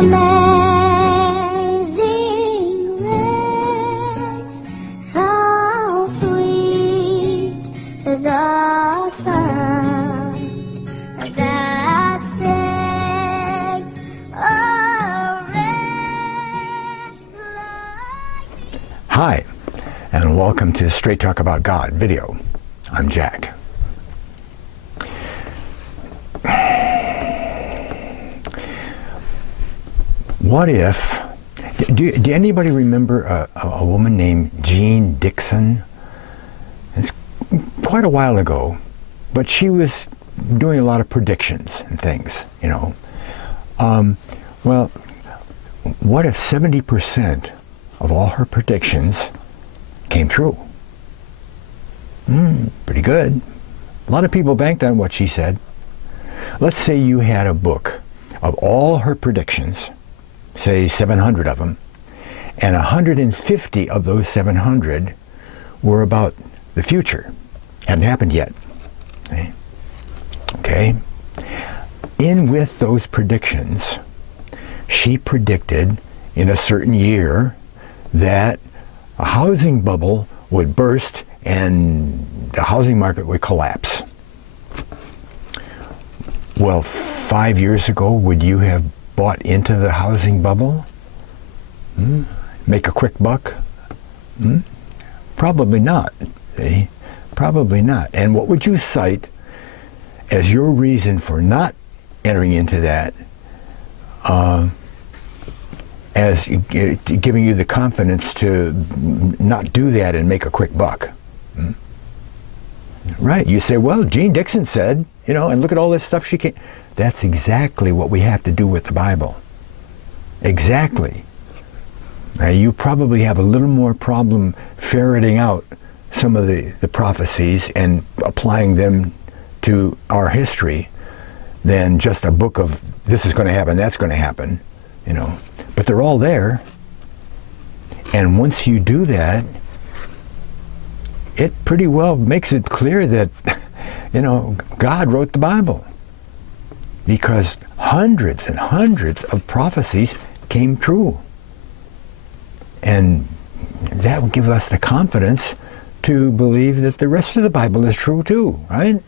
Amazing grace, how sweet the sound that saved a wretch like me. Hi, and welcome to Straight Talk About God video. I'm Jack. What if, do anybody remember a woman named Jean Dixon? It's quite a while ago, but she was doing a lot of predictions and things, you know. Well, what if 70% of all her predictions came true? Pretty good. A lot of people banked on what she said. Let's say you had a book of all her predictions, say 700 of them, and 150 of those 700 were about the future. Hadn't happened yet. Okay? In with those predictions, she predicted in a certain year that a housing bubble would burst and the housing market would collapse. Well, 5 years ago, would you have bought into the housing bubble? Make a quick buck? Probably not. See? Probably not. And what would you cite as your reason for not entering into that, as giving you the confidence to not do that and make a quick buck? Right. You say, well, Jean Dixon said, you know, and look at all this stuff she can. That's exactly what we have to do with the Bible. Exactly. Now, you probably have a little more problem ferreting out some of the prophecies and applying them to our history than just a book of this is going to happen, that's going to happen, you know. But they're all there. And once you do that, it pretty well makes it clear that, you know, God wrote the Bible. Because hundreds and hundreds of prophecies came true. And that would give us the confidence to believe that the rest of the Bible is true too, right?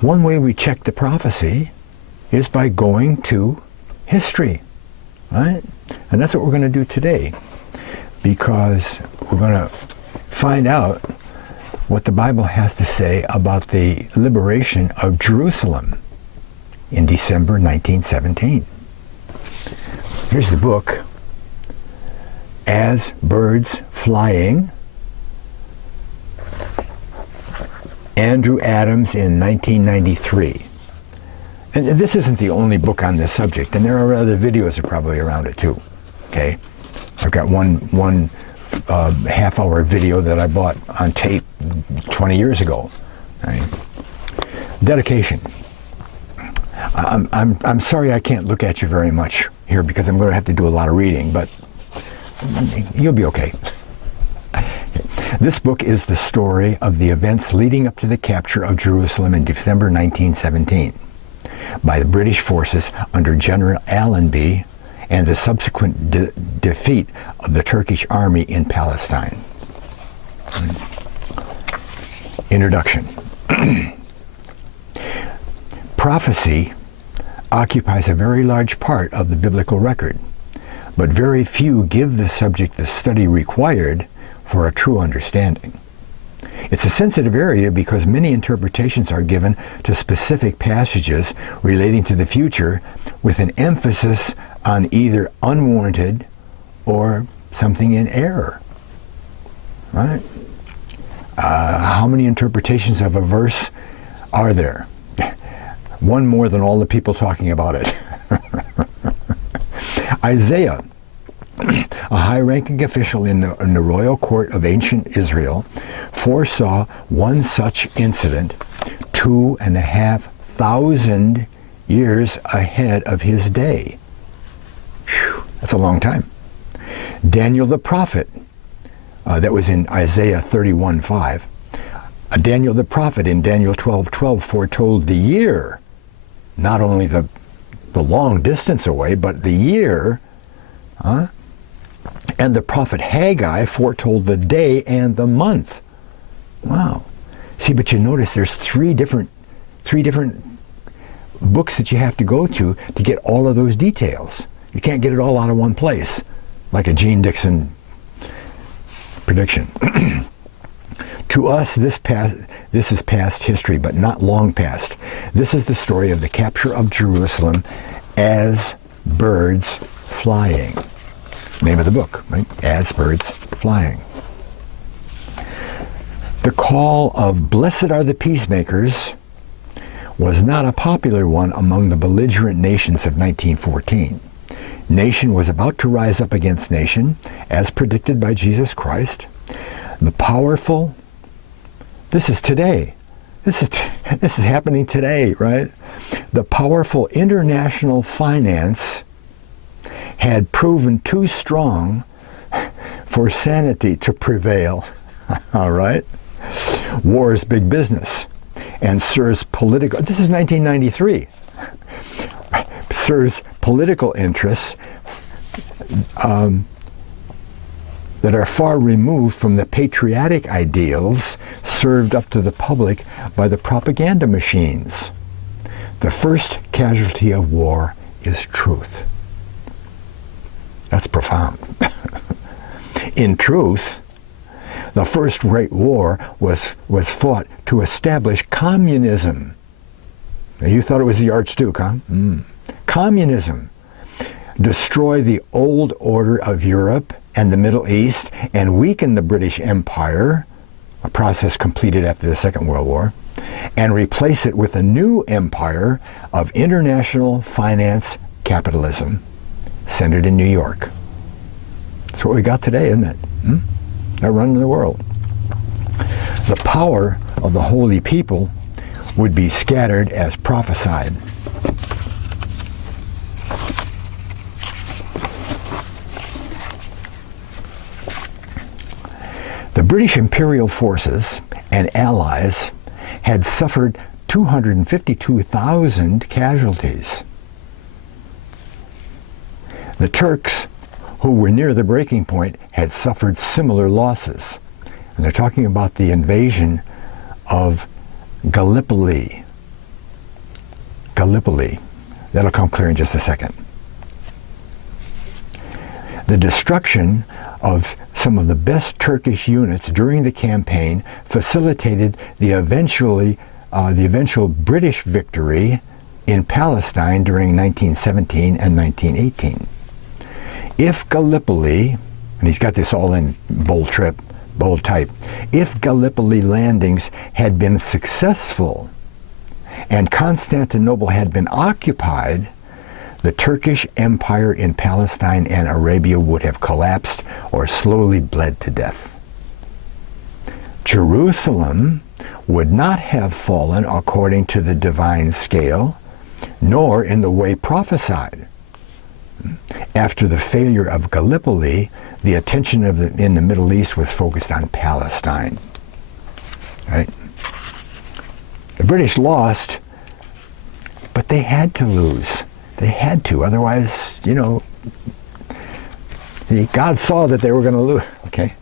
One way we check the prophecy is by going to history, right? And that's what we're going to do today, because we're going to find out what the Bible has to say about the liberation of Jerusalem in December 1917. Here's the book, As Birds Flying, Andrew Adams in 1993. And this isn't the only book on this subject, and there are other videos that are probably around it too. Okay, I've got one half-hour video that I bought on tape 20 years ago. Right? Dedication. I'm sorry I can't look at you very much here because I'm going to have to do a lot of reading, but you'll be okay. This book is the story of the events leading up to the capture of Jerusalem in December 1917 by the British forces under General Allenby and the subsequent defeat of the Turkish army in Palestine. Introduction. Prophecy occupies a very large part of the biblical record, but very few give the subject the study required for a true understanding. It's a sensitive area because many interpretations are given to specific passages relating to the future with an emphasis on either unwarranted or something in error. Right? How many interpretations of a verse are there? One more than all the people talking about it. Isaiah, a high-ranking official in the royal court of ancient Israel, foresaw one such incident 2,500 years ahead of his day. Whew, that's a long time. Daniel the prophet, that was in Isaiah 31:5. Daniel the prophet in Daniel 12:12 foretold the year, not only the the long distance away, but the year. And the prophet Haggai foretold the day and the month. Wow. See, but you notice there's three different books that you have to go to get all of those details. You can't get it all out of one place, like a Gene Dixon prediction. To us, this is past history, but not long past. This is the story of the capture of Jerusalem as birds flying. Name of the book, right? As birds flying. The call of "Blessed are the peacemakers" was not a popular one among the belligerent nations of 1914. Nation was about to rise up against nation, as predicted by Jesus Christ. The powerful, this is today. This is happening today, right? The powerful international finance had proven too strong for sanity to prevail. All right? War is big business and serves political, this is 1993, serves political interests that are far removed from the patriotic ideals served up to the public by the propaganda machines. The first casualty of war is truth. That's profound. In truth, the first great war was fought to establish communism. Now, you thought it was the Archduke, huh? Communism. Destroy the old order of Europe and the Middle East and weaken the British Empire, a process completed after the Second World War, and replace it with a new empire of international finance capitalism centered in New York. That's what we got today, isn't it? They're running the world. The power of the holy people would be scattered as prophesied. The British imperial forces and allies had suffered 252,000 casualties. The Turks, who were near the breaking point, had suffered similar losses. And they're talking about the invasion of Gallipoli. Gallipoli. That'll come clear in just a second. The destruction of some of the best Turkish units during the campaign facilitated the eventual British victory in Palestine during 1917 and 1918. If Gallipoli, and he's got this all in bold type, if Gallipoli landings had been successful and Constantinople had been occupied, the Turkish Empire in Palestine and Arabia would have collapsed or slowly bled to death. Jerusalem would not have fallen according to the divine scale, nor in the way prophesied. After the failure of Gallipoli, the attention in the Middle East was focused on Palestine. Right? The British lost, but they had to lose. They had to, otherwise, God saw that they were going to lose. Okay.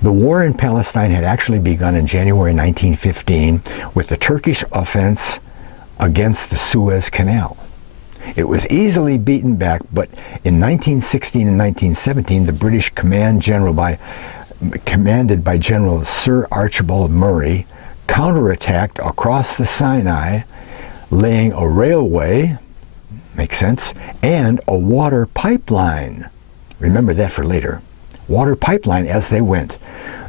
The war in Palestine had actually begun in January 1915 with the Turkish offense against the Suez Canal. It was easily beaten back, but in 1916 and 1917, the British commanded by General Sir Archibald Murray, counterattacked across the Sinai, laying a railway, makes sense, and a water pipeline. Remember that for later. Water pipeline as they went.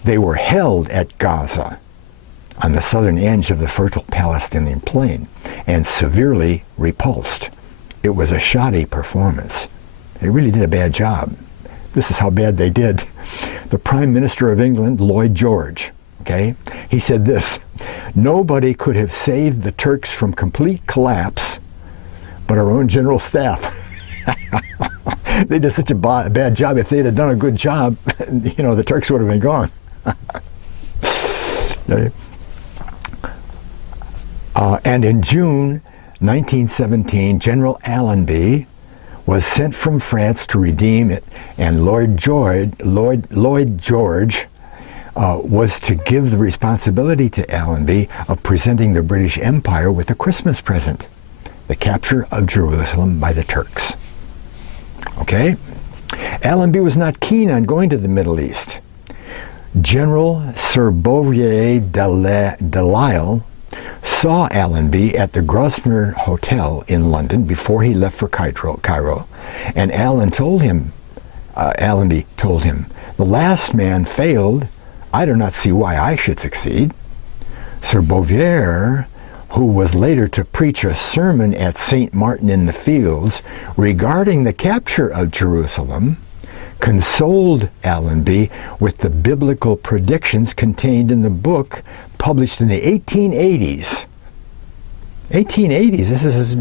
They were held at Gaza, on the southern edge of the fertile Palestinian plain, and severely repulsed. It was a shoddy performance. They really did a bad job. This is how bad they did. The Prime Minister of England, Lloyd George, okay, he said this: "Nobody could have saved the Turks from complete collapse but our own general staff." They did such a bad job. If they'd have done a good job, the Turks would have been gone. And in June 1917, General Allenby was sent from France to redeem it, and Lloyd George was to give the responsibility to Allenby of presenting the British Empire with a Christmas present, the capture of Jerusalem by the Turks. Okay? Allenby was not keen on going to the Middle East. General Sir Bouvier de Lisle saw Allenby at the Grosvenor Hotel in London before he left for Cairo, and Allenby told him, "The last man failed. I do not see why I should succeed." Sir Bouvier, who was later to preach a sermon at St. Martin in the Fields regarding the capture of Jerusalem, consoled Allenby with the biblical predictions contained in the book published in the 1880s. 1880s, this is,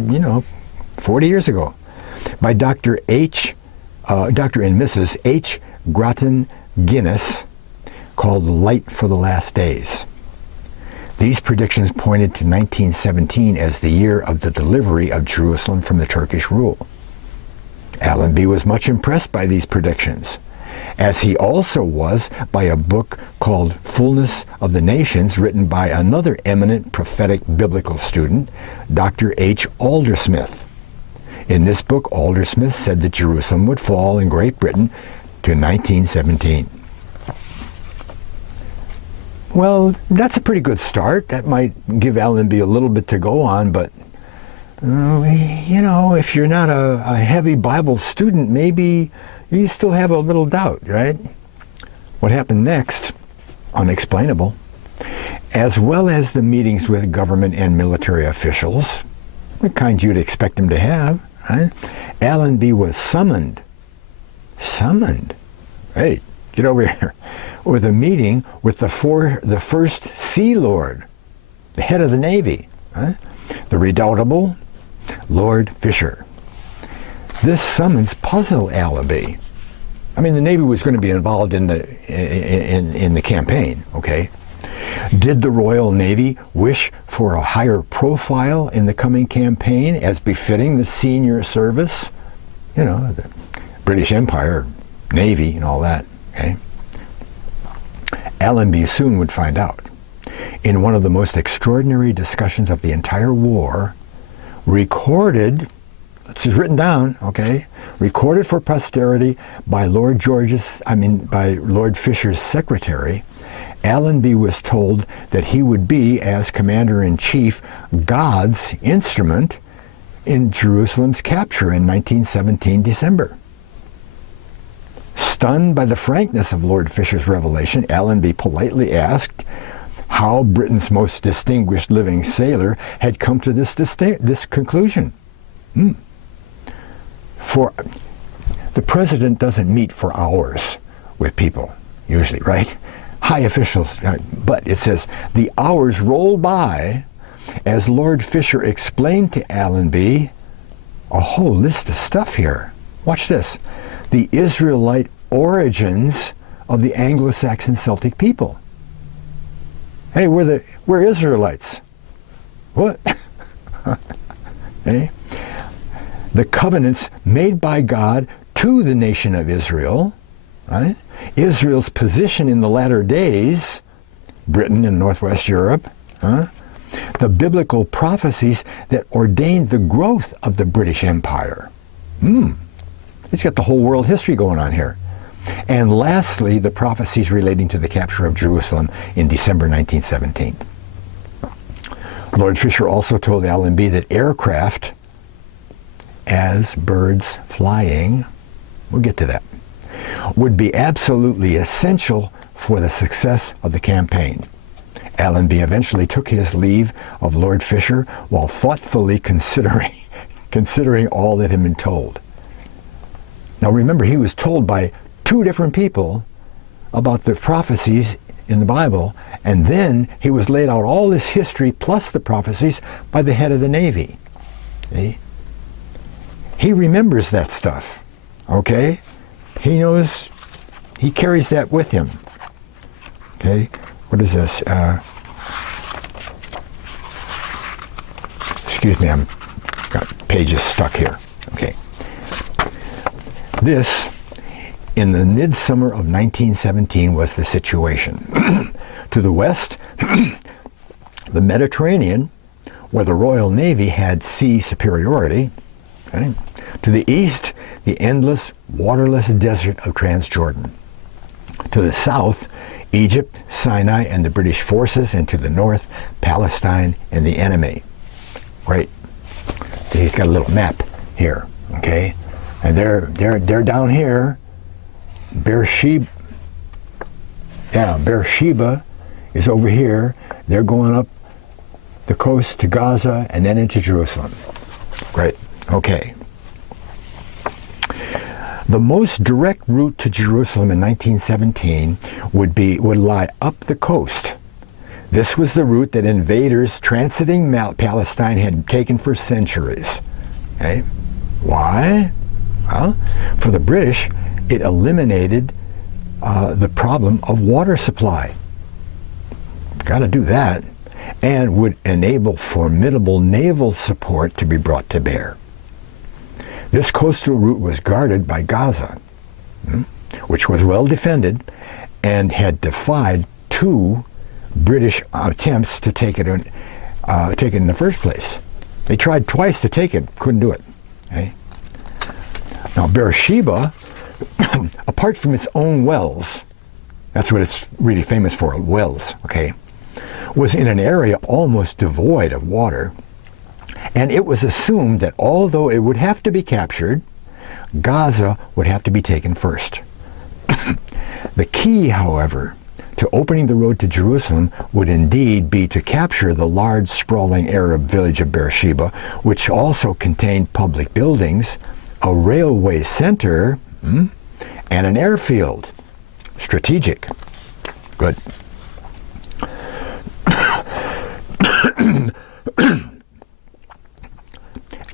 40 years ago, by Dr. and Mrs. H. Grattan Guinness, called Light for the Last Days. These predictions pointed to 1917 as the year of the delivery of Jerusalem from the Turkish rule. Allenby was much impressed by these predictions, as he also was by a book called Fullness of the Nations, written by another eminent prophetic biblical student, Dr. H. Aldersmith. In this book, Aldersmith said that Jerusalem would fall in Great Britain to 1917. Well, that's a pretty good start. That might give Allenby a little bit to go on, but if you're not a heavy Bible student, maybe you still have a little doubt, right? What happened next? Unexplainable. As well as the meetings with government and military officials, the kind you'd expect him to have, right? Allenby was summoned. Hey, get over here. With a meeting with the first Sea Lord, the head of the Navy, right? The redoubtable Lord Fisher. This summons puzzled Allenby. I mean, the Navy was going to be involved in the campaign, okay? Did the Royal Navy wish for a higher profile in the coming campaign as befitting the senior service? The British Empire, Navy, and all that, okay? Allenby soon would find out. In one of the most extraordinary discussions of the entire war, recorded, this is written down, okay, recorded for posterity by Lord Fisher's secretary, Allenby was told that he would be, as commander-in-chief, God's instrument in Jerusalem's capture in 1917 December. Stunned by the frankness of Lord Fisher's revelation, Allenby politely asked how Britain's most distinguished living sailor had come to this conclusion. For the president doesn't meet for hours with people, usually, right? High officials, but it says, the hours rolled by as Lord Fisher explained to Allenby a whole list of stuff here. Watch this. The Israelite origins of the Anglo-Saxon Celtic people. Hey, we're Israelites. What? Hey? The covenants made by God to the nation of Israel, right? Israel's position in the latter days, Britain and Northwest Europe, the biblical prophecies that ordained the growth of the British Empire. It's got the whole world history going on here. And lastly, the prophecies relating to the capture of Jerusalem in December 1917. Lord Fisher also told Allenby that aircraft, as birds flying, we'll get to that, would be absolutely essential for the success of the campaign. Allenby eventually took his leave of Lord Fisher while thoughtfully considering all that had been told. Now remember, he was told by two different people about the prophecies in the Bible, and then he was laid out all this history plus the prophecies by the head of the Navy. See? He remembers that stuff, okay? He knows, he carries that with him. Okay, what is this? Excuse me, I'm Got pages stuck here. Okay. This, in the midsummer of 1917, was the situation. To the west, the Mediterranean, where the Royal Navy had sea superiority. Okay. To the east, the endless, waterless desert of Transjordan. To the south, Egypt, Sinai, and the British forces, and to the north, Palestine and the enemy. Right? He's got a little map here, okay? And they're down here. Beersheba is over here. They're going up the coast to Gaza and then into Jerusalem. Great. Okay. The most direct route to Jerusalem in 1917 would lie up the coast. This was the route that invaders transiting Palestine had taken for centuries. Okay? Why? Well, for the British, it eliminated the problem of water supply. Got to do that. And would enable formidable naval support to be brought to bear. This coastal route was guarded by Gaza, which was well defended and had defied two British attempts to take it in the first place. They tried twice to take it, couldn't do it. Okay? Now Beersheba, apart from its own wells, that's what it's really famous for, wells, okay, was in an area almost devoid of water. And it was assumed that although it would have to be captured, Gaza would have to be taken first. The key, however, to opening the road to Jerusalem would indeed be to capture the large, sprawling Arab village of Beersheba, which also contained public buildings, a railway center, and an airfield. Strategic. Good.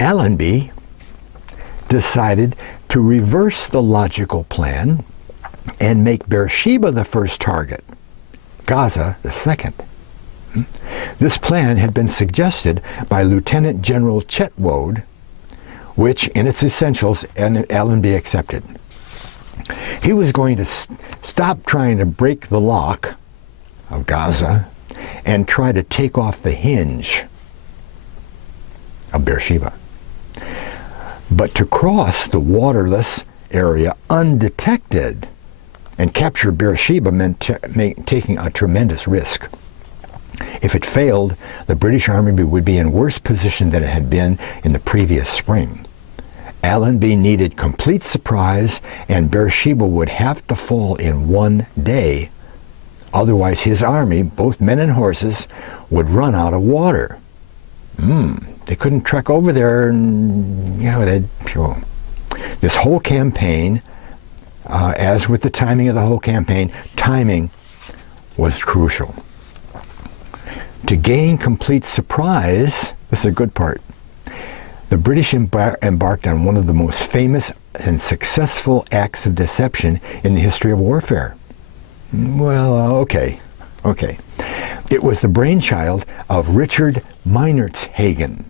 Allenby decided to reverse the logical plan and make Beersheba the first target, Gaza the second. This plan had been suggested by Lieutenant General Chetwode, which in its essentials Allenby accepted. He was going to stop trying to break the lock of Gaza and try to take off the hinge of Beersheba. But to cross the waterless area undetected and capture Beersheba meant taking a tremendous risk. If it failed, the British Army would be in worse position than it had been in the previous spring. Allenby needed complete surprise, and Beersheba would have to fall in one day. Otherwise, his army, both men and horses, would run out of water. They couldn't trek over there, and this whole campaign, as with the timing of the whole campaign, timing was crucial. To gain complete surprise, this is a good part, the British embarked on one of the most famous and successful acts of deception in the history of warfare. Well, okay. It was the brainchild of Richard Meinertzhagen,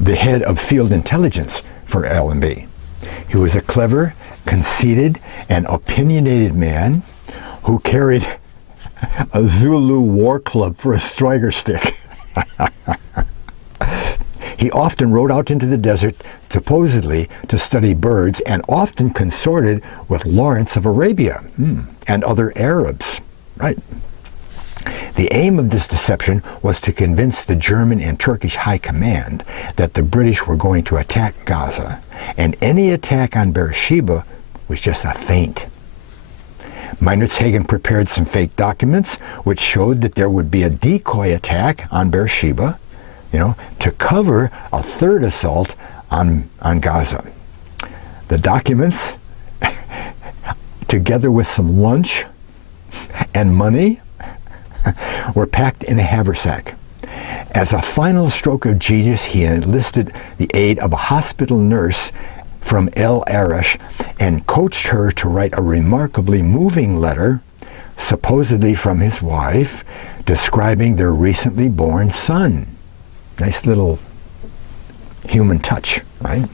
the head of field intelligence for Allenby. He was a clever, conceited, and opinionated man who carried a Zulu war club for a striker stick. He often rode out into the desert, supposedly to study birds, and often consorted with Lawrence of Arabia and other Arabs. Right. The aim of this deception was to convince the German and Turkish high command that the British were going to attack Gaza, and any attack on Beersheba was just a feint. Meinertzhagen prepared some fake documents which showed that there would be a decoy attack on Beersheba, to cover a third assault on Gaza. The documents, together with some lunch and money, were packed in a haversack. As a final stroke of genius, he enlisted the aid of a hospital nurse from El Arish and coached her to write a remarkably moving letter, supposedly from his wife, describing their recently born son. Nice little human touch, right?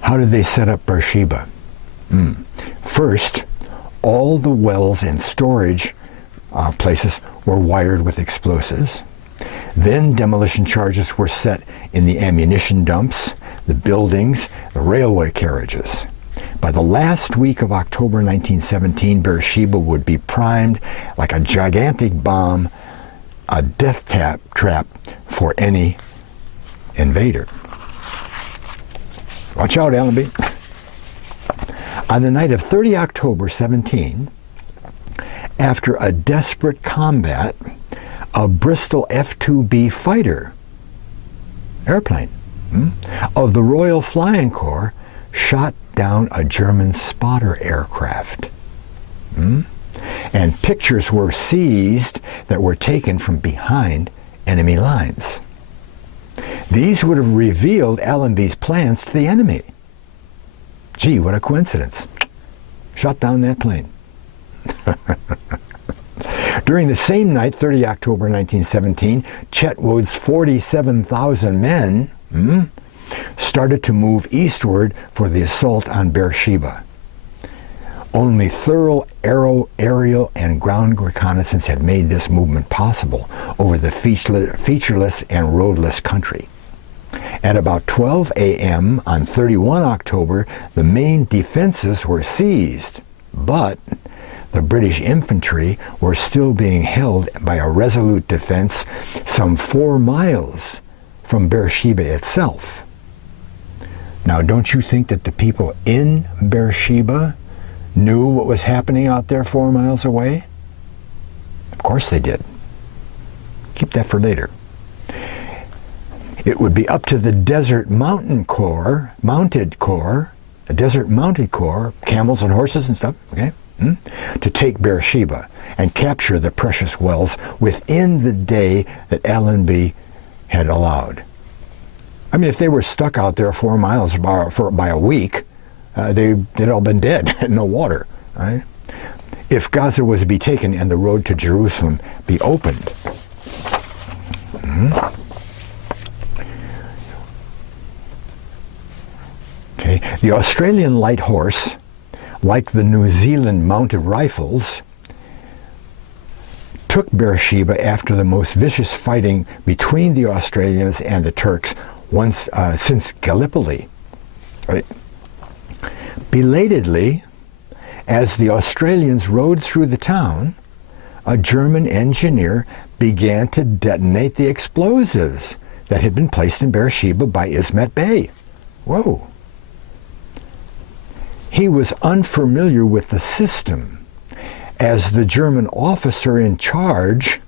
How did they set up Beersheba? First, all the wells and storage places were wired with explosives. Then demolition charges were set in the ammunition dumps, the buildings, the railway carriages. By the last week of October 1917, Beersheba would be primed like a gigantic bomb, a death trap for any invader. Watch out, Allenby. On the night of 30 October 17, after a desperate combat, a Bristol F-2B fighter airplane of the Royal Flying Corps shot down a German spotter aircraft. And pictures were seized that were taken from behind enemy lines. These would have revealed Allenby's plans to the enemy. Gee, what a coincidence. Shot down that plane. During the same night, 30 October 1917, Chetwode's 47,000 men started to move eastward for the assault on Beersheba. Only thorough aerial and ground reconnaissance had made this movement possible over the featureless and roadless country. At about 12 a.m. on 31 October, the main defenses were seized, but the British infantry were still being held by a resolute defense some 4 miles from Beersheba itself. Now, don't you think that the people in Beersheba knew what was happening out there 4 miles away? Of course they did. Keep that for later. It would be up to the Desert Mounted Corps, camels and horses and stuff, okay, to take Beersheba and capture the precious wells within the day that Allenby had allowed. I mean, if they were stuck out there 4 miles by a week, they'd all been dead, no water, right? If Gaza was to be taken and the road to Jerusalem be opened. Okay. The Australian light horse, like the New Zealand mounted rifles, took Beersheba after the most vicious fighting between the Australians and the Turks since Gallipoli. Right? Belatedly, as the Australians rode through the town, a German engineer began to detonate the explosives that had been placed in Beersheba by Ismet Bey. Whoa. He was unfamiliar with the system, as the German officer in charge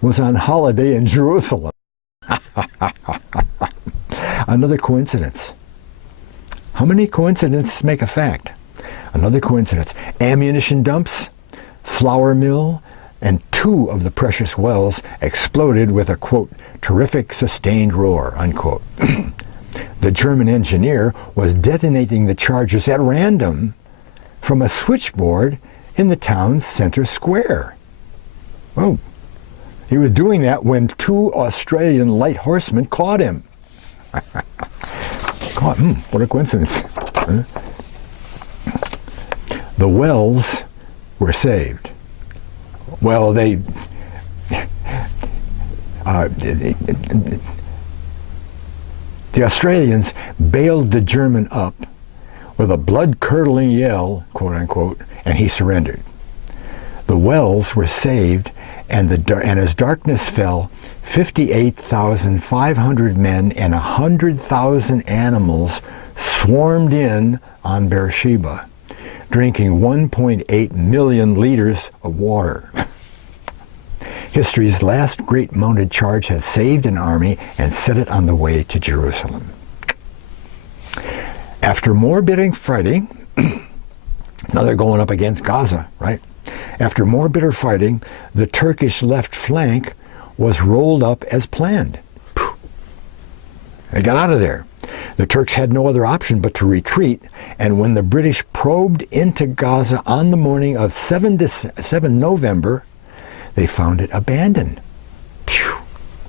was on holiday in Jerusalem. Another coincidence. How many coincidences make a fact? Another coincidence. Ammunition dumps, flour mill, and 2 of the precious wells exploded with a, quote, terrific sustained roar, unquote. The German engineer was detonating the charges at random from a switchboard in the town's center square. Oh, he was doing that when 2 Australian light horsemen caught him. What a coincidence. The wells were saved. Well, the Australians bailed the German up with a blood-curdling yell, quote unquote, and he surrendered. The wells were saved, and as darkness fell, 58,500 men and 100,000 animals swarmed in on Beersheba, drinking 1.8 million liters of water. History's last great mounted charge had saved an army and set it on the way to Jerusalem. After more bitter fighting, now they're going up against Gaza, right? After more bitter fighting, the Turkish left flank was rolled up as planned. They got out of there. The Turks had no other option but to retreat, and when the British probed into Gaza on the morning of 7 November, they found it abandoned. Phew,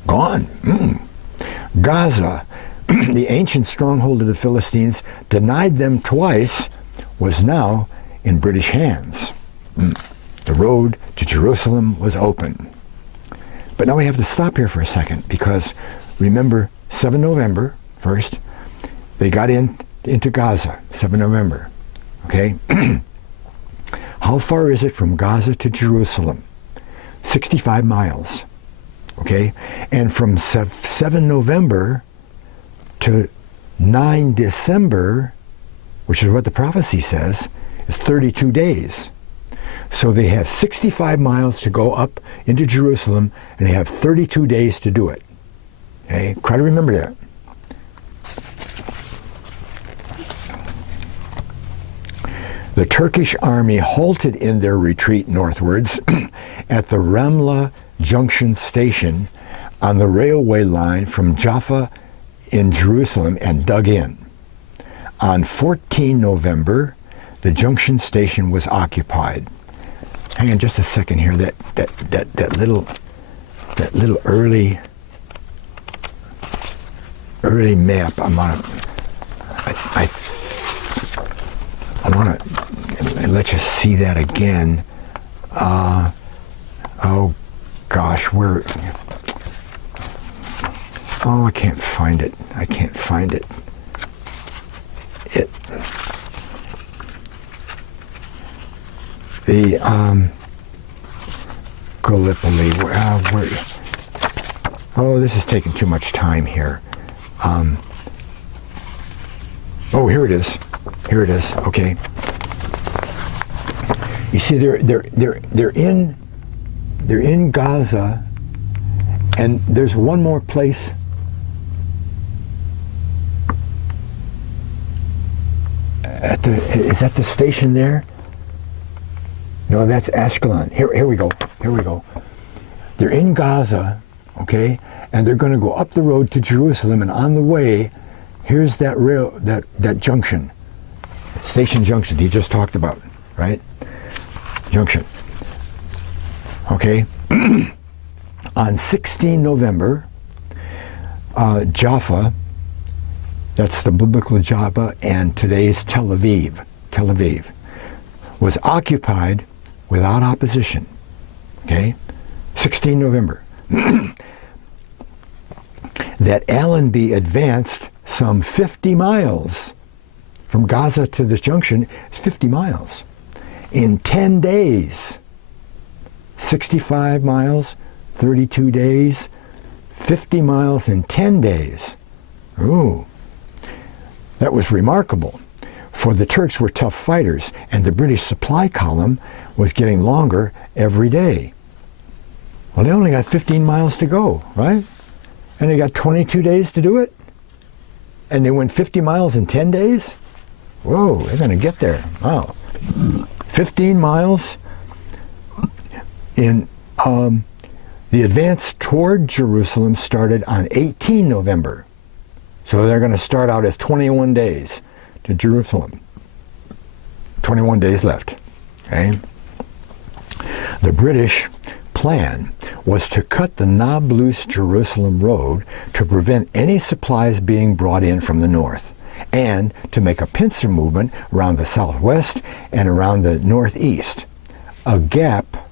gone. Gaza, the ancient stronghold of the Philistines, denied them twice, was now in British hands. The road to Jerusalem was open. But now we have to stop here for a second, because remember, 7 November 1st, they got into Gaza, 7 November. Okay? How far is it from Gaza to Jerusalem? 65 miles. Okay? And from 7 November to 9 December, which is what the prophecy says, is 32 days. So they have 65 miles to go up into Jerusalem, and they have 32 days to do it. Okay? Try to remember that. The Turkish army halted in their retreat northwards at the Ramla Junction station on the railway line from Jaffa in Jerusalem and dug in. On 14 November, the junction station was occupied. Hang on just a second here. That little early map. I want to let you see that again. Oh gosh, where? Oh, I can't find it. I can't find it. The Gallipoli. Where? Oh, this is taking too much time here. Oh, here it is. Here it is. Okay. You see, they're in Gaza, and there's one more place. Is that the station there? No, that's Ashkelon. Here we go. Here we go. They're in Gaza, okay, and they're going to go up the road to Jerusalem, and on the way, here's that rail, that junction, station junction he just talked about, right? Junction. Okay. On 16 November, Jaffa, that's the biblical Jaffa, and today's Tel Aviv, was occupied without opposition. Okay? 16 November. That Allenby advanced some 50 miles from Gaza to this junction. Is 50 miles. In 10 days. 65 miles, 32 days, 50 miles in 10 days. Ooh. That was remarkable, for the Turks were tough fighters, and the British supply column was getting longer every day. Well, they only got 15 miles to go, right? And they got 22 days to do it? And they went 50 miles in 10 days? Whoa, they're going to get there. Wow. 15 miles in the advance toward Jerusalem started on 18 November. So they're going to start out as 21 days to Jerusalem. 21 days left. Okay? The British plan was to cut the Nablus-Jerusalem road to prevent any supplies being brought in from the north, and to make a pincer movement around the southwest and around the northeast. A gap,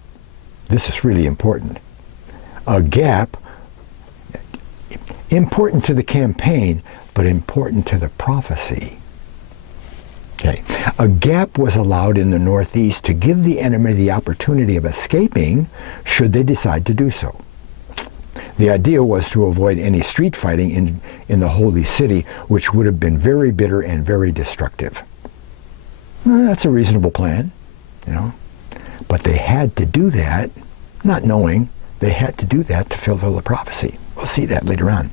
this is really important, a gap important to the campaign, but important to the prophecy. Okay. A gap was allowed in the northeast to give the enemy the opportunity of escaping should they decide to do so. The idea was to avoid any street fighting in the holy city, which would have been very bitter and very destructive. Well, that's a reasonable plan, you know. But they had to do that, not knowing they had to do that to fulfill the prophecy. We'll see that later on.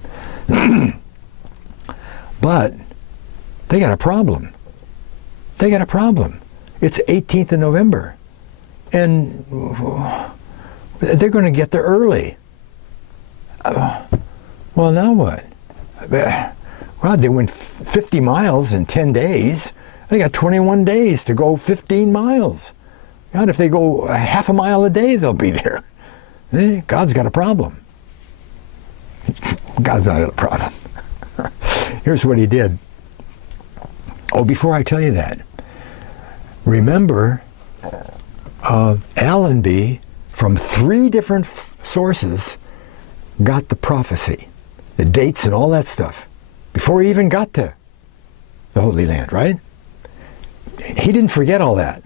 But they got a problem. They got a problem. It's 18th of November. And they're going to get there early. Well, now what? Well, they went 50 miles in 10 days. They got 21 days to go 15 miles. God, if they go a half a mile a day, they'll be there. God's got a problem. God's not got a problem. Here's what he did. Oh, before I tell you that, remember Allenby, from 3 different sources, got the prophecy, the dates and all that stuff, before he even got to the Holy Land, right? He didn't forget all that.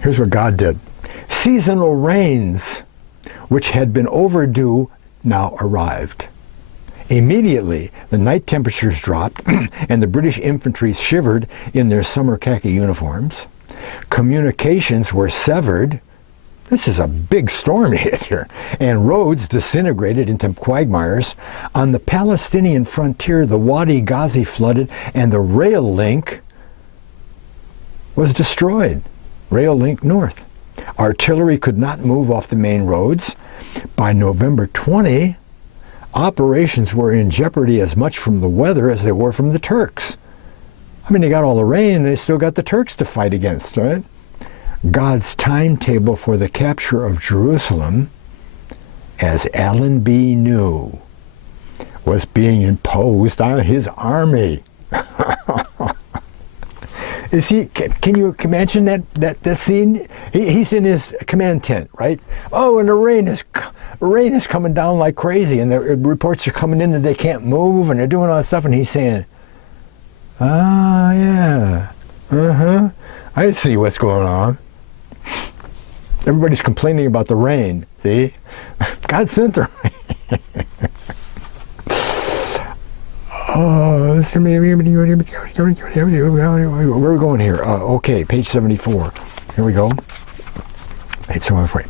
Here's what God did. Seasonal rains, which had been overdue, now arrived. Immediately, the night temperatures dropped and the British infantry shivered in their summer khaki uniforms. Communications were severed. This is a big storm hit here. And roads disintegrated into quagmires. On the Palestinian frontier, the Wadi Ghazi flooded and the rail link was destroyed. Rail link north. Artillery could not move off the main roads. By November 20, operations were in jeopardy as much from the weather as they were from the Turks. I mean, they got all the rain and they still got the Turks to fight against, right? God's timetable for the capture of Jerusalem, as Allenby knew, was being imposed on his army. Is he? Can you imagine that scene? He's in his command tent, right? Oh, and the rain is coming down like crazy, and the reports are coming in that they can't move, and they're doing all that stuff, and he's saying, "Ah, yeah, I see what's going on." Everybody's complaining about the rain. See, God sent the rain. Oh, where are we going here? Okay, page 74. Here we go. Page 74.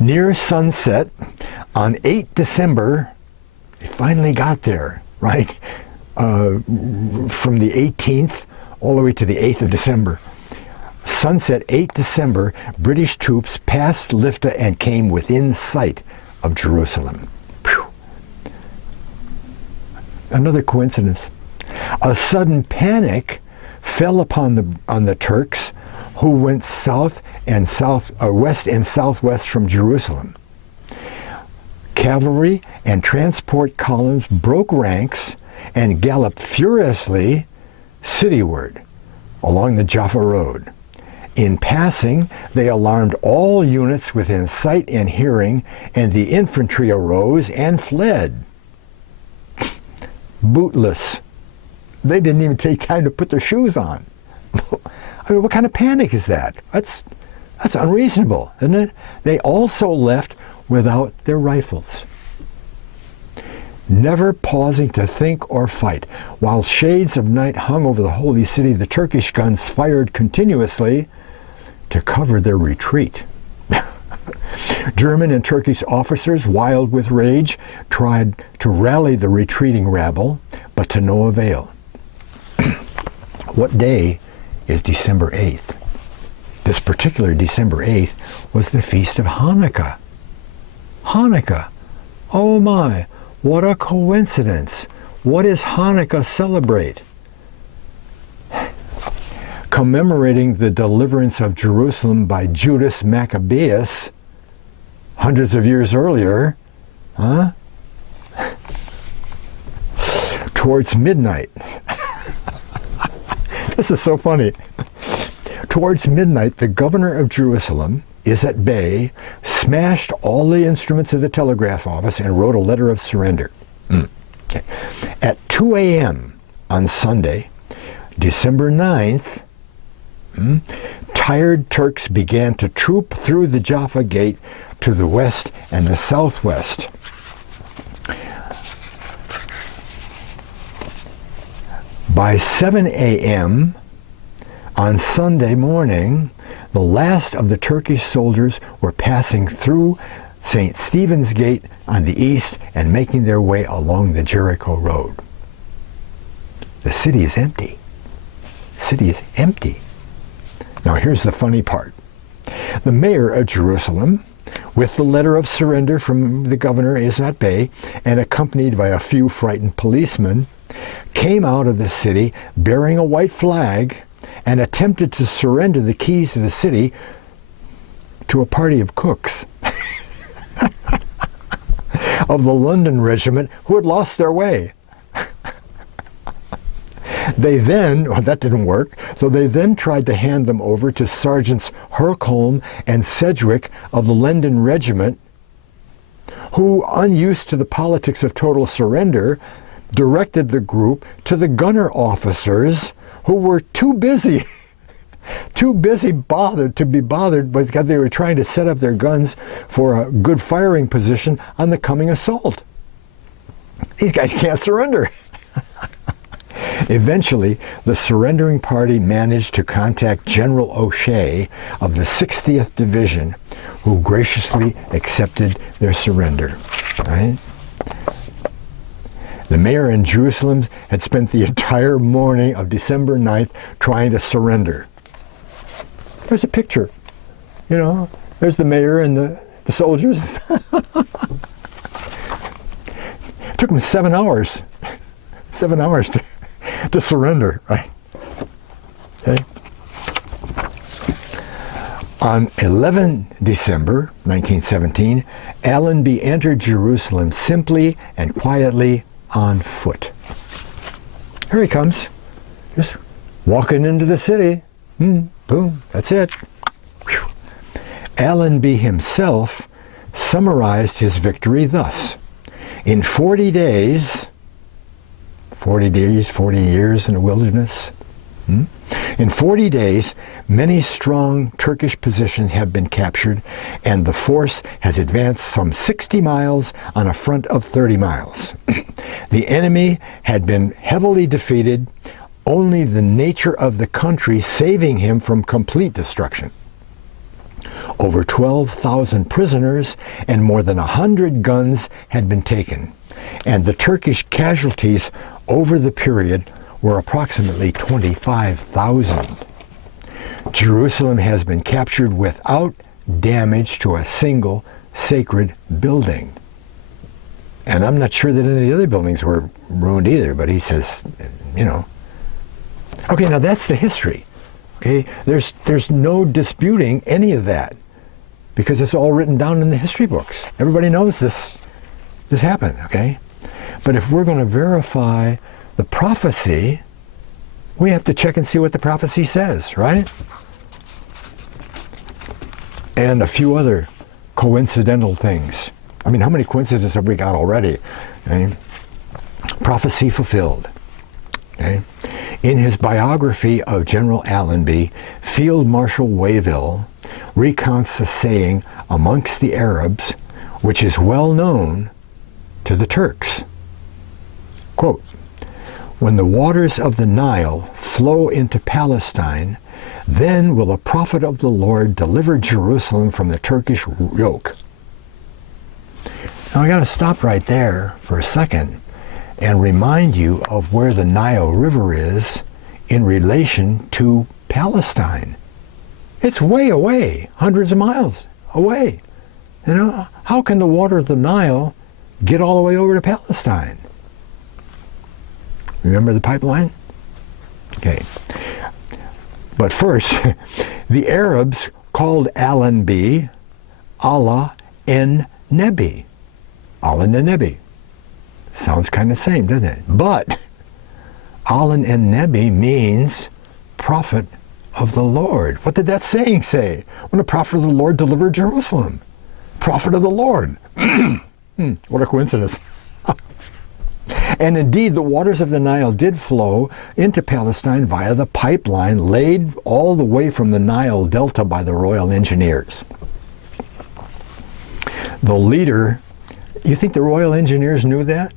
Near sunset on 8 December, they finally got there, right? From the 18th all the way to the 8th of December. Sunset 8 December, British troops passed Lifta and came within sight of Jerusalem. Whew. Another coincidence. A sudden panic fell upon the Turks, who went west and southwest from Jerusalem. Cavalry and transport columns broke ranks and galloped furiously cityward along the Jaffa Road. In passing, they alarmed all units within sight and hearing, and the infantry arose and fled. Bootless. They didn't even take time to put their shoes on. I mean, what kind of panic is that? That's unreasonable, isn't it? They also left without their rifles. Never pausing to think or fight. While shades of night hung over the holy city, the Turkish guns fired continuously to cover their retreat. German and Turkish officers, wild with rage, tried to rally the retreating rabble, but to no avail. What day is December 8th? This particular December 8th was the feast of Hanukkah. Hanukkah. Oh my, what a coincidence. What does Hanukkah celebrate? Commemorating the deliverance of Jerusalem by Judas Maccabeus hundreds of years earlier, towards midnight. This is so funny. Towards midnight, the governor of Jerusalem is at bay, smashed all the instruments of the telegraph office, and wrote a letter of surrender. Okay. At 2 a.m. on Sunday, December 9th, tired Turks began to troop through the Jaffa Gate to the west and the southwest. By 7 a.m. on Sunday morning, the last of the Turkish soldiers were passing through St. Stephen's Gate on the east and making their way along the Jericho Road. The city is empty. The city is empty. Now here's the funny part. The mayor of Jerusalem, with the letter of surrender from the governor, is at bay, and accompanied by a few frightened policemen, came out of the city bearing a white flag and attempted to surrender the keys to the city to a party of cooks of the London regiment who had lost their way. They then, well, that didn't work, so they then tried to hand them over to Sergeants Hercolm and Sedgwick of the London regiment, who, unused to the politics of total surrender, directed the group to the gunner officers who were too busy bothered because they were trying to set up their guns for a good firing position on the coming assault. These guys can't surrender. Eventually, the surrendering party managed to contact General O'Shea of the 60th Division, who graciously accepted their surrender. Right? The mayor in Jerusalem had spent the entire morning of December 9th trying to surrender. There's a picture. You know, there's the mayor and the soldiers. It took them 7 hours. 7 hours to surrender, right? Okay. On 11 December 1917, Allenby entered Jerusalem simply and quietly on foot. Here he comes, just walking into the city. Boom, that's it. Whew. Allenby himself summarized his victory thus: in 40 days, 40 years in the wilderness. In 40 days, many strong Turkish positions have been captured, and the force has advanced some 60 miles on a front of 30 miles. The enemy had been heavily defeated, only the nature of the country saving him from complete destruction. Over 12,000 prisoners and more than 100 guns had been taken, and the Turkish casualties over the period were approximately 25,000. Jerusalem has been captured without damage to a single sacred building. And I'm not sure that any of the other buildings were ruined either, but he says, you know. Okay, now that's the history. Okay, there's no disputing any of that, because it's all written down in the history books. Everybody knows this happened, okay? But if we're going to verify the prophecy, we have to check and see what the prophecy says, right? And a few other coincidental things. I mean, how many coincidences have we got already? Okay? Prophecy fulfilled. Okay? In his biography of General Allenby, Field Marshal Wavell recounts the saying amongst the Arabs, which is well known to the Turks. Quote, "When the waters of the Nile flow into Palestine, then will a prophet of the Lord deliver Jerusalem from the Turkish yoke." Now I got to stop right there for a second and remind you of where the Nile River is in relation to Palestine. It's way away, hundreds of miles away. You know, how can the water of the Nile get all the way over to Palestine? Remember the pipeline? Okay. But first, the Arabs called Allenby Allah en Nebi. Allah en Nebi. Sounds kind of the same, doesn't it? But Allah en Nebi means prophet of the Lord. What did that saying say? When the prophet of the Lord delivered Jerusalem. Prophet of the Lord. What a coincidence. And indeed, the waters of the Nile did flow into Palestine via the pipeline laid all the way from the Nile Delta by the Royal Engineers. The leader, you think the Royal Engineers knew that?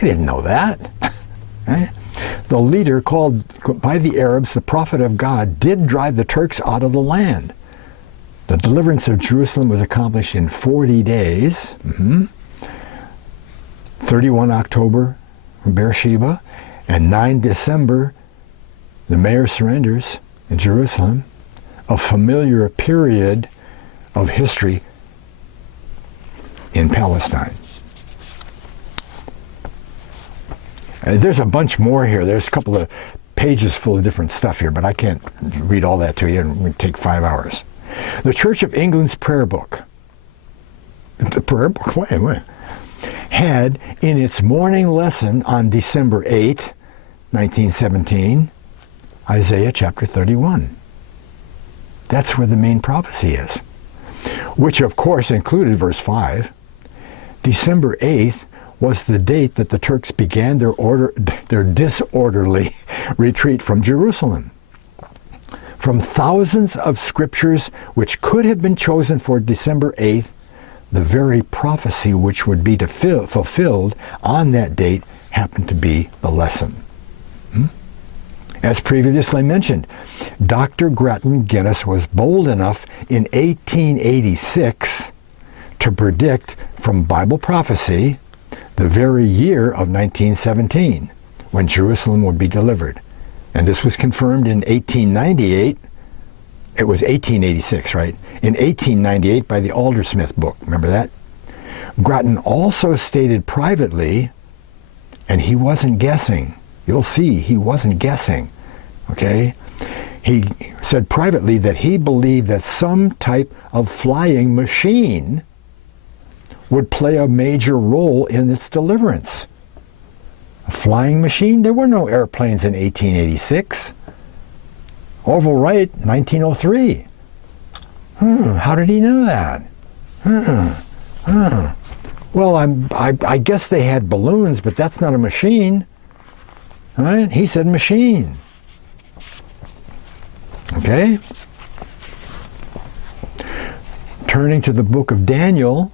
They didn't know that. Right? The leader, called by the Arabs the prophet of God, did drive the Turks out of the land. The deliverance of Jerusalem was accomplished in 40 days. 31 October from Beersheba, and 9 December, the mayor surrenders in Jerusalem, a familiar period of history in Palestine. There's a bunch more here. There's a couple of pages full of different stuff here, but I can't read all that to you, and it would take 5 hours. The Church of England's prayer book, the prayer book, wait, had in its morning lesson on December 8, 1917, Isaiah chapter 31. That's where the main prophecy is, which of course included verse 5. December 8th was the date that the Turks began their disorderly retreat from Jerusalem. From thousands of scriptures which could have been chosen for December 8th, the very prophecy which would be fulfilled on that date happened to be the lesson. As previously mentioned, Dr. Gretton Guinness was bold enough in 1886 to predict from Bible prophecy the very year of 1917, when Jerusalem would be delivered. And this was confirmed in 1898. It was 1886, right? In 1898 by the Aldersmith book. Remember that? Gretton also stated privately, and he wasn't guessing. You'll see, he wasn't guessing. Okay? He said privately that he believed that some type of flying machine would play a major role in its deliverance. A flying machine? There were no airplanes in 1886. Orville Wright, 1903. How did he know that? Well, I guess they had balloons, but that's not a machine. All right? He said machine. Okay? Turning to the book of Daniel,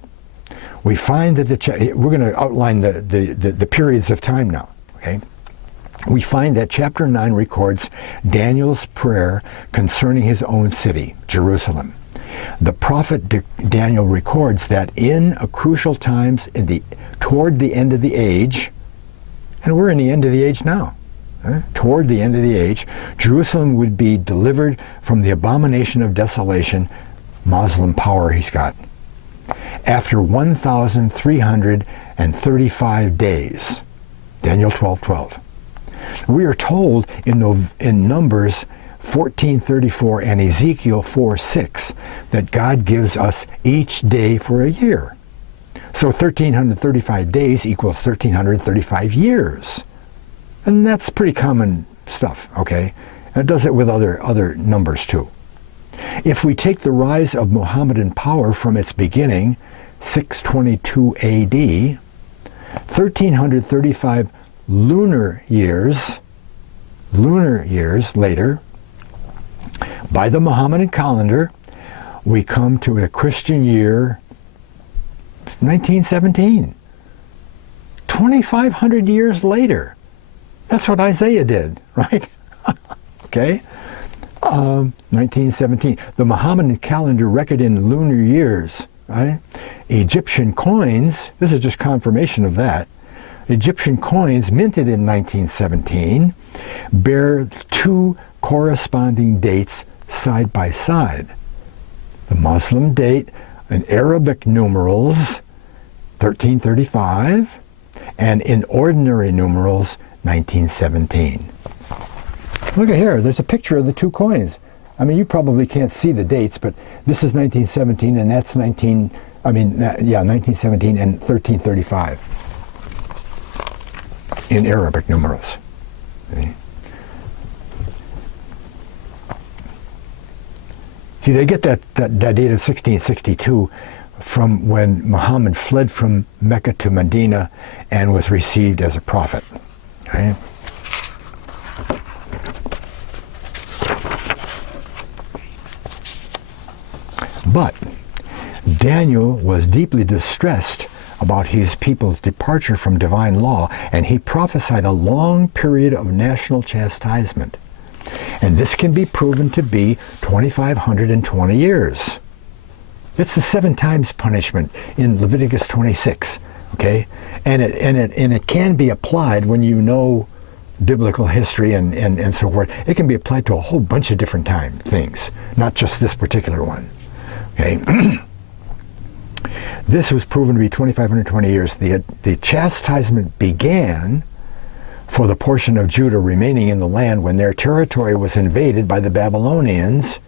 we find that we're going to outline the periods of time now. Okay? We find that chapter 9 records Daniel's prayer concerning his own city, Jerusalem. The prophet Daniel records that in a crucial times toward the end of the age, and we're in the end of the age now, toward the end of the age, Jerusalem would be delivered from the abomination of desolation, Muslim power he's got, after 1,335 days. Daniel 12:12. We are told in Numbers 14:34 and Ezekiel 4:6 that God gives us each day for a year. So 1,335 days equals 1,335 years. And that's pretty common stuff, okay? And it does it with other numbers too. If we take the rise of Mohammedan power from its beginning, 622 AD, 1,335 lunar years later, by the Mohammedan calendar, we come to a Christian year, 1917. 2,500 years later. That's what Isaiah did, right? Okay? 1917. The Mohammedan calendar reckoned in lunar years, right? Egyptian coins, this is just confirmation of that. Egyptian coins minted in 1917 bear two corresponding dates side by side. The Muslim date in Arabic numerals, 1335, and in ordinary numerals, 1917. Look at here, there's a picture of the two coins. I mean, you probably can't see the dates, but this is 1917 and that's 1917 and 1335 in Arabic numerals. Okay. See, they get that date of 1662 from when Muhammad fled from Mecca to Medina and was received as a prophet. Okay? But Daniel was deeply distressed about his people's departure from divine law, and he prophesied a long period of national chastisement. And this can be proven to be 2,520 years. It's the 7 times punishment in Leviticus 26, okay? And it can be applied when you know biblical history and so forth. It can be applied to a whole bunch of different things, not just this particular one, okay? This was proven to be 2,520 years. The chastisement began for the portion of Judah remaining in the land when their territory was invaded by the Babylonians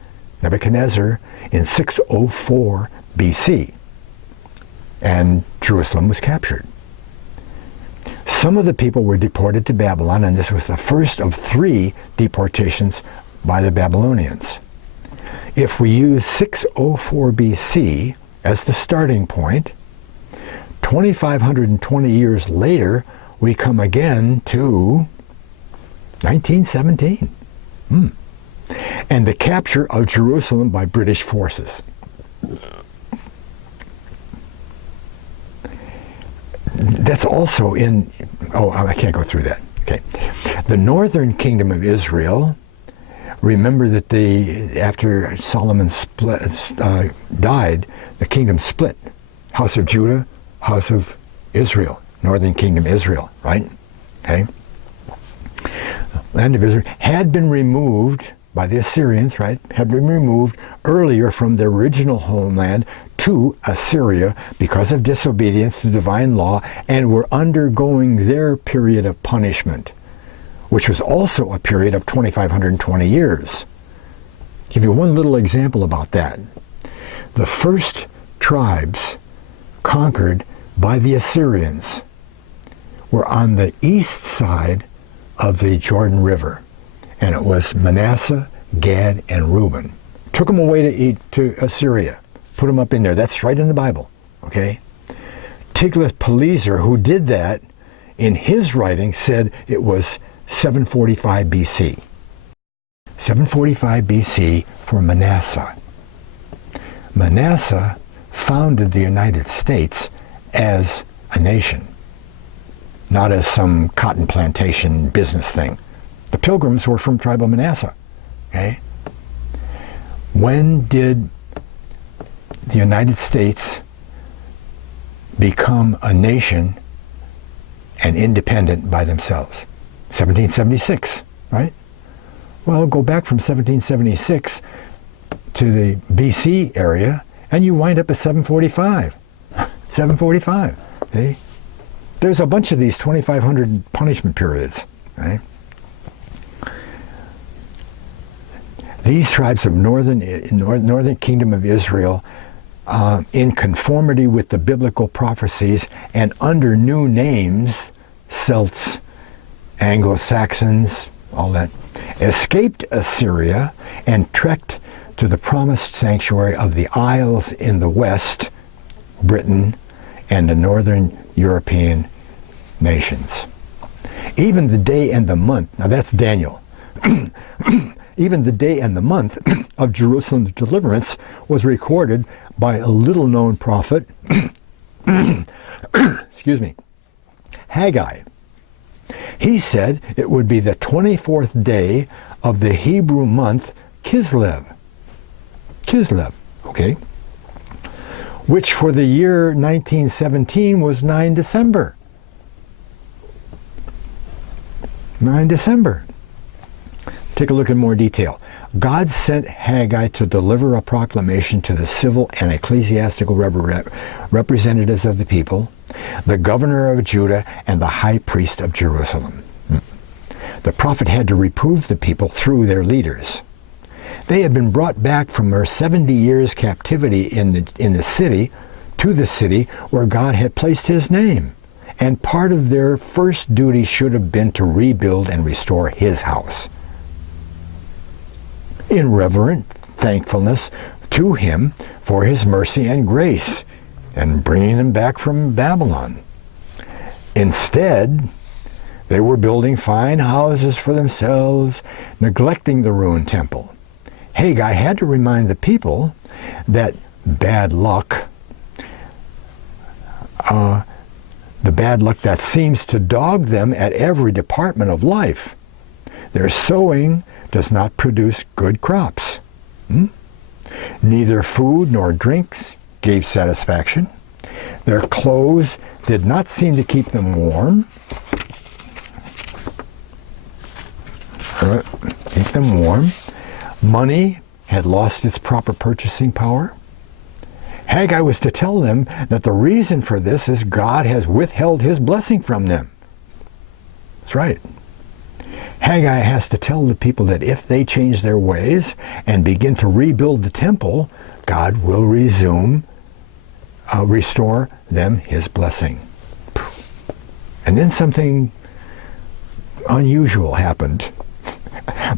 Nebuchadnezzar in 604 BC, and Jerusalem was captured. Some of the people were deported to Babylon, and this was the first of 3 deportations by the Babylonians. If we use 604 BC as the starting point, 2,520 years later, we come again to 1917. And the capture of Jerusalem by British forces. That's also in, I can't go through that. Okay. The northern kingdom of Israel, remember that after Solomon died, the kingdom split. House of Judah, house of Israel, northern kingdom Israel, right? Okay. Land of Israel had been removed by the Assyrians, right? Had been removed earlier from their original homeland to Assyria because of disobedience to divine law, and were undergoing their period of punishment, which was also a period of 2,520 years. I'll give you one little example about that. The first tribes conquered by the Assyrians were on the east side of the Jordan River, and it was Manasseh, Gad, and Reuben. Took them away to Assyria, put them up in there. That's right in the Bible, okay? Tiglath-Pileser, who did that, in his writing said it was 745 BC. 745 BC for Manasseh. Manasseh founded the United States as a nation, not as some cotton plantation business thing. The Pilgrims were from tribe of Manasseh. Okay? When did the United States become a nation and independent by themselves? 1776, right? Well, go back from 1776 to the BC area, and you wind up at 745. 745. Okay? There's a bunch of these 2,500 punishment periods. Right? These tribes of northern kingdom of Israel, in conformity with the biblical prophecies and under new names, Celts, Anglo-Saxons, all that, escaped Assyria and trekked to the promised sanctuary of the Isles in the west, Britain, and the northern European nations. Even the day and the month, now that's Daniel, even the day and the month of Jerusalem's deliverance was recorded by a little-known prophet, excuse me, Haggai. He said it would be the 24th day of the Hebrew month Kislev. Kislev, okay? Which for the year 1917 was 9 December. 9 December. Take a look in more detail. God sent Haggai to deliver a proclamation to the civil and ecclesiastical representatives of the people, the governor of Judah, and the high priest of Jerusalem. The prophet had to reprove the people through their leaders. They had been brought back from their 70 years captivity in the city to the city where God had placed his name. And part of their first duty should have been to rebuild and restore his house, in reverent thankfulness to him for his mercy and grace and bringing them back from Babylon. Instead, they were building fine houses for themselves, neglecting the ruined temple. Haggai had to remind the people that bad luck, the bad luck that seems to dog them at every department of life. Their sowing does not produce good crops. Neither food nor drinks gave satisfaction. Their clothes did not seem to keep them warm. Keep them warm. Money had lost its proper purchasing power. Haggai was to tell them that the reason for this is God has withheld his blessing from them. That's right. Haggai has to tell the people that if they change their ways and begin to rebuild the temple, God will restore them his blessing. And then something unusual happened.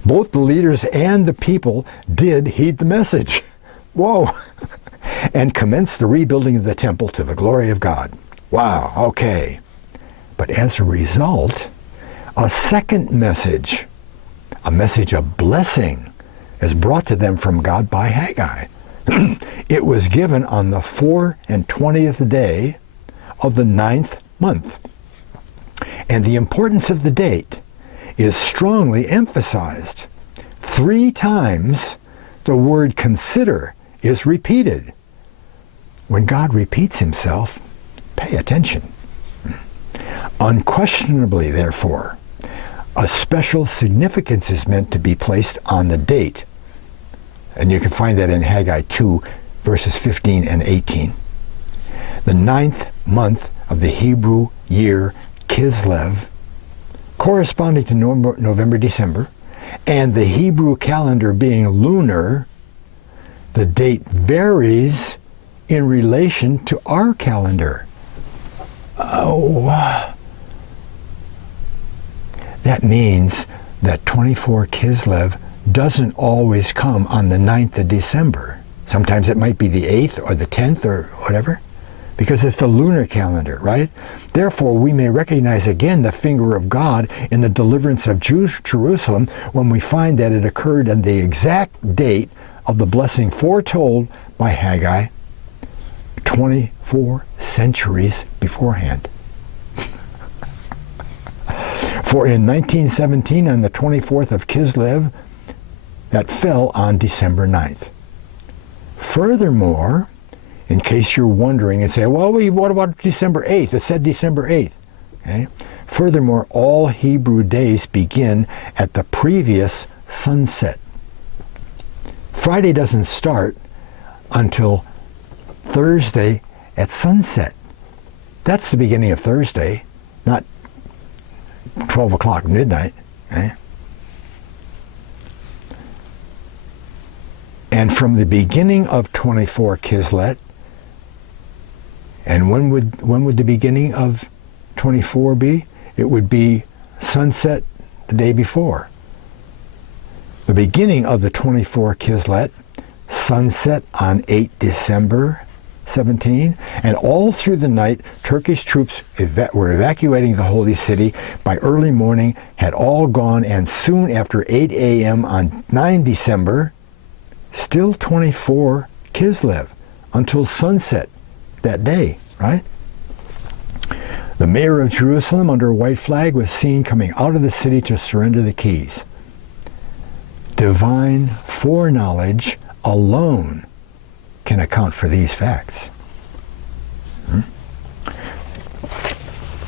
Both the leaders and the people did heed the message. Whoa! And commenced the rebuilding of the temple to the glory of God. Wow, okay. But as a result, a second message, a message of blessing, is brought to them from God by Haggai. It was given on the 24th day of the 9th month. And the importance of the date is strongly emphasized. 3 times the word consider is repeated. When God repeats himself, pay attention. Unquestionably, therefore, a special significance is meant to be placed on the date. And you can find that in Haggai 2, verses 15 and 18. The 9th month of the Hebrew year Kislev, corresponding to November, December, and the Hebrew calendar being lunar, the date varies in relation to our calendar. That means that 24 Kislev doesn't always come on the 9th of December. Sometimes it might be the 8th or the 10th or whatever, because it's the lunar calendar, right? Therefore, we may recognize again the finger of God in the deliverance of Jerusalem when we find that it occurred on the exact date of the blessing foretold by Haggai 24 centuries beforehand. For in 1917, on the 24th of Kislev, that fell on December 9th. Furthermore, in case you're wondering and say, well, what about December 8th? It said December 8th. Okay? Furthermore, all Hebrew days begin at the previous sunset. Friday doesn't start until Thursday at sunset. That's the beginning of Thursday, not 12 o'clock midnight. Okay? And from the beginning of 24 Kislev, and when would the beginning of 24 be? It would be sunset the day before. The beginning of the 24 Kislev, sunset on 8 December 17, and all through the night, Turkish troops were evacuating the holy city. By early morning, had all gone, and soon after 8 a.m. on 9 December, still 24 Kislev until sunset that day, right? The mayor of Jerusalem under a white flag was seen coming out of the city to surrender the keys. Divine foreknowledge alone can account for these facts.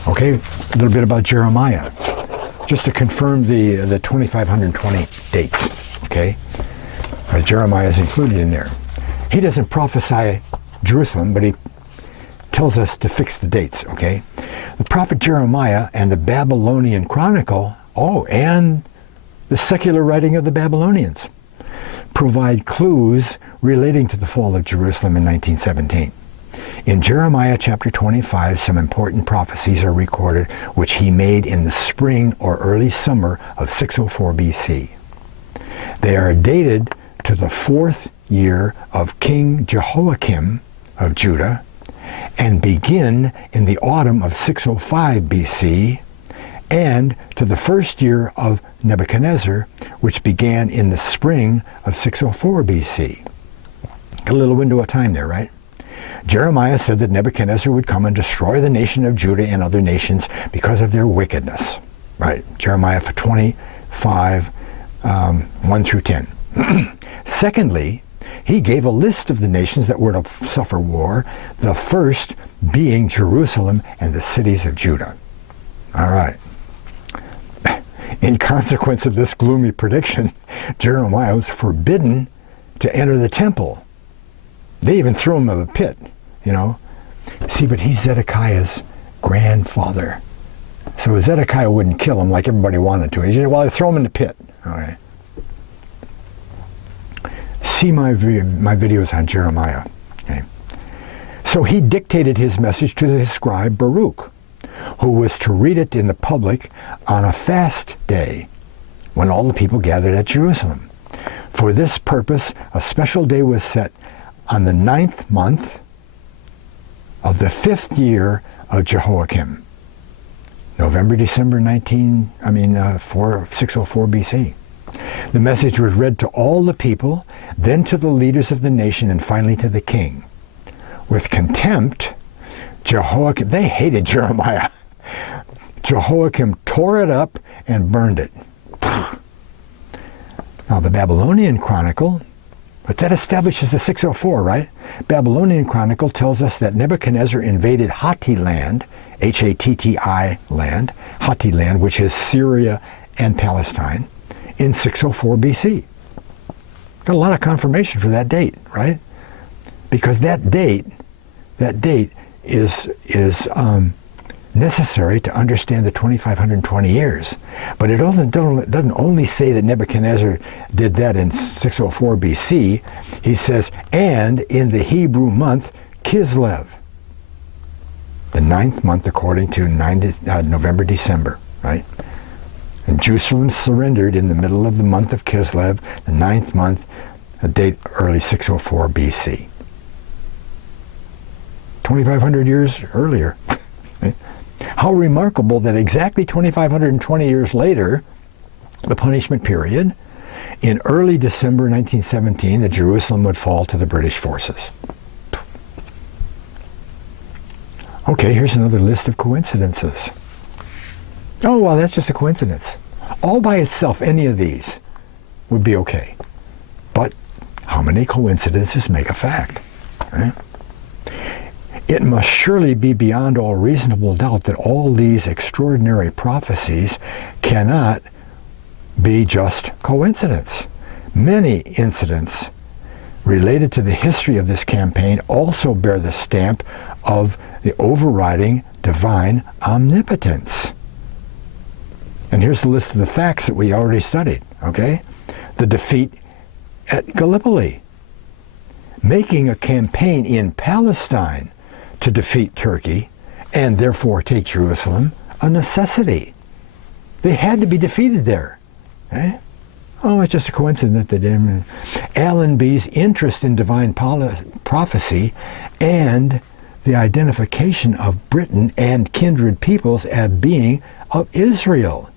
Okay, a little bit about Jeremiah, just to confirm the 2520 dates, okay? Jeremiah is included in there. He doesn't prophesy Jerusalem, but he tells us to fix the dates, okay? The prophet Jeremiah and the Babylonian Chronicle, and the secular writing of the Babylonians, provide clues relating to the fall of Jerusalem in 1917. In Jeremiah chapter 25, some important prophecies are recorded which he made in the spring or early summer of 604 BC. They are dated to the 4th year of King Jehoiakim of Judah and begin in the autumn of 605 BC and to the 1st year of Nebuchadnezzar, which began in the spring of 604 BC. A little window of time there, right? Jeremiah said that Nebuchadnezzar would come and destroy the nation of Judah and other nations because of their wickedness. Right, Jeremiah 25, 1 through 10. Secondly, he gave a list of the nations that were to suffer war, the first being Jerusalem and the cities of Judah. All right. In consequence of this gloomy prediction, Jeremiah was forbidden to enter the temple. They even threw him in a pit, you know. See, but he's Zedekiah's grandfather. So Zedekiah wouldn't kill him like everybody wanted to. He said, well, throw him in the pit. Okay. See my videos on Jeremiah. Okay. So he dictated his message to his scribe Baruch, who was to read it in the public on a fast day when all the people gathered at Jerusalem. For this purpose, a special day was set on the 9th month of the 5th year of Jehoiakim. November, December 604 BC. The message was read to all the people, then to the leaders of the nation, and finally to the king. With contempt, Jehoiakim, they hated Jeremiah. Jehoiakim tore it up and burned it. Now the Babylonian Chronicle, but that establishes the 604, right? Babylonian Chronicle tells us that Nebuchadnezzar invaded Hatti land, H-A-T-T-I land, Hatti land, which is Syria and Palestine, in 604 BC. Got a lot of confirmation for that date, right? Because that date is necessary to understand the 2,520 years. But it doesn't only say that Nebuchadnezzar did that in 604 BC. He says, and in the Hebrew month Kislev, the 9th month according to November, December, right? And Jerusalem surrendered in the middle of the month of Kislev, the 9th month, a date early 604 BC. 2,500 years earlier. How remarkable that exactly 2,520 years later, the punishment period, in early December 1917, that Jerusalem would fall to the British forces. Okay, here's another list of coincidences. Oh, well, that's just a coincidence. All by itself, any of these would be okay. But how many coincidences make a fact? Right? It must surely be beyond all reasonable doubt that all these extraordinary prophecies cannot be just coincidence. Many incidents related to the history of this campaign also bear the stamp of the overriding divine omnipotence. And here's the list of the facts that we already studied, okay? The defeat at Gallipoli, making a campaign in Palestine to defeat Turkey and therefore take Jerusalem, a necessity. They had to be defeated there. Okay? Oh, it's just a coincidence that they didn't. Allenby's interest in divine prophecy and the identification of Britain and kindred peoples as being of Israel,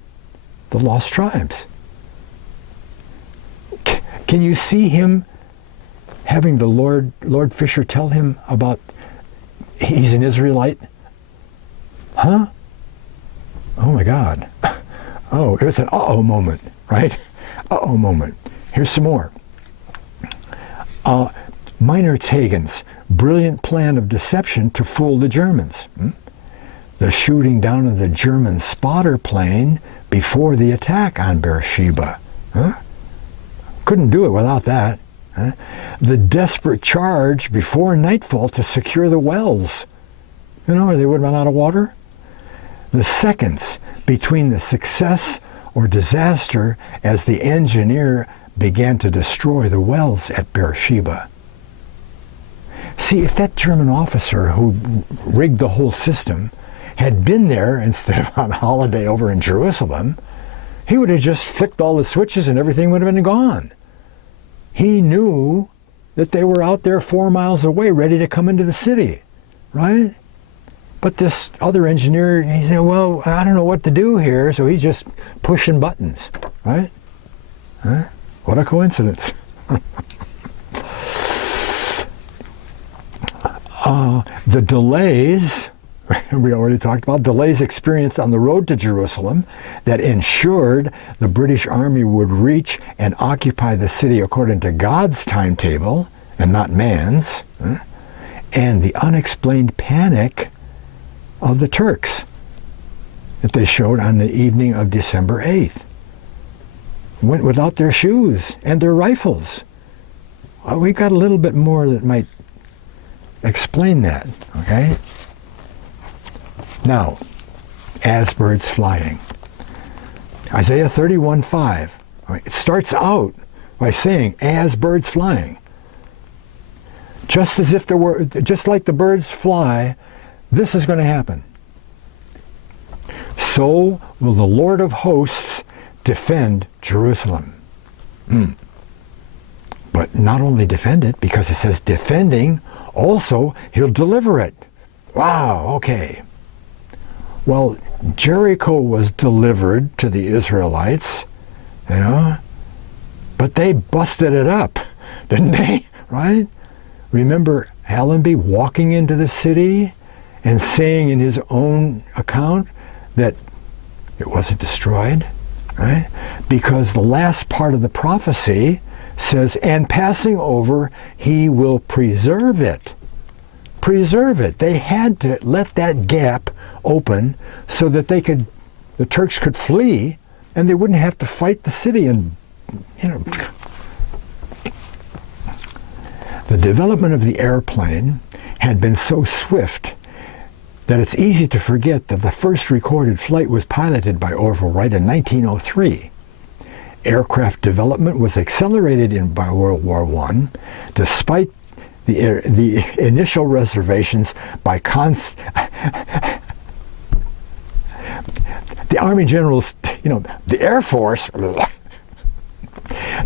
the lost tribes. Can you see him having the Lord Fisher tell him about he's an Israelite? Huh? Oh my God. Oh, it was an uh-oh moment, right? Uh-oh moment. Here's some more. Meinertz-Hagen's brilliant plan of deception to fool the Germans. The shooting down of the German spotter plane before the attack on Beersheba. Couldn't do it without that. The desperate charge before nightfall to secure the wells, or they would run out of water. The seconds between the success or disaster as the engineer began to destroy the wells at Beersheba. See, if that German officer who rigged the whole system had been there instead of on holiday over in Jerusalem, he would have just flicked all the switches and everything would have been gone. He knew that they were out there 4 miles away ready to come into the city, right? But this other engineer, he said, well, I don't know what to do here, so he's just pushing buttons, right? What a coincidence. The delays, we already talked about, delays experienced on the road to Jerusalem that ensured the British Army would reach and occupy the city according to God's timetable and not man's, and the unexplained panic of the Turks that they showed on the evening of December 8th. Went without their shoes and their rifles. We got a little bit more that might explain that, okay? Now, as birds flying. Isaiah 31:5. It starts out by saying, as birds flying. Just as if there were, just like the birds fly, this is going to happen. So will the Lord of hosts defend Jerusalem. But not only defend it, because it says defending, also he'll deliver it. Wow, okay. Well, Jericho was delivered to the Israelites, but they busted it up, didn't they? Right? Remember Allenby walking into the city and saying in his own account that it wasn't destroyed, right? Because the last part of the prophecy says, and passing over, he will preserve it. Preserve it. They had to let that gap open so that the Turks could flee, and they wouldn't have to fight the city. And the development of the airplane had been so swift that it's easy to forget that the first recorded flight was piloted by Orville Wright in 1903. Aircraft development was accelerated by World War I, despite the initial reservations by the Army generals, the Air Force,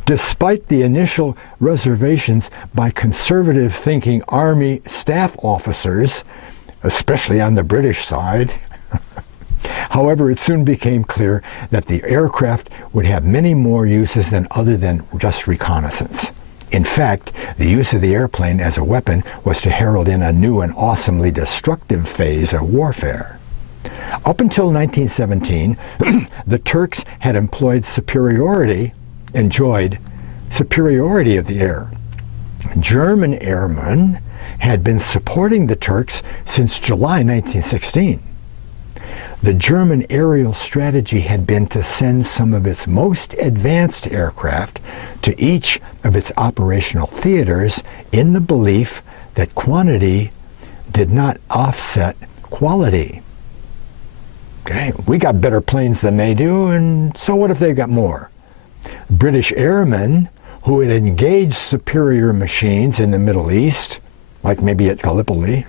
despite the initial reservations by conservative-thinking Army staff officers, especially on the British side. However, it soon became clear that the aircraft would have many more uses than other than just reconnaissance. In fact, the use of the airplane as a weapon was to herald in a new and awesomely destructive phase of warfare. Up until 1917, the Turks had enjoyed superiority of the air. German airmen had been supporting the Turks since July 1916. The German aerial strategy had been to send some of its most advanced aircraft to each of its operational theaters in the belief that quantity did not offset quality. Okay, we got better planes than they do, and so what if they got more? British airmen who had engaged superior machines in the Middle East, like maybe at Gallipoli,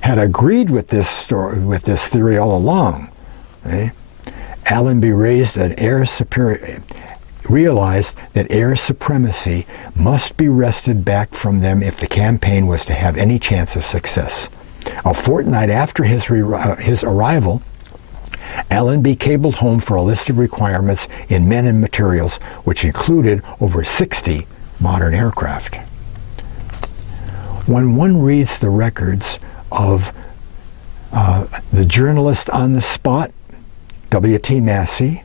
had agreed with this theory all along. Okay? Allenby realized that air supremacy must be wrested back from them if the campaign was to have any chance of success. A fortnight after his arrival, Allenby cabled home for a list of requirements in men and materials, which included over 60 modern aircraft. When one reads the records of the journalist on the spot, W.T. Massey,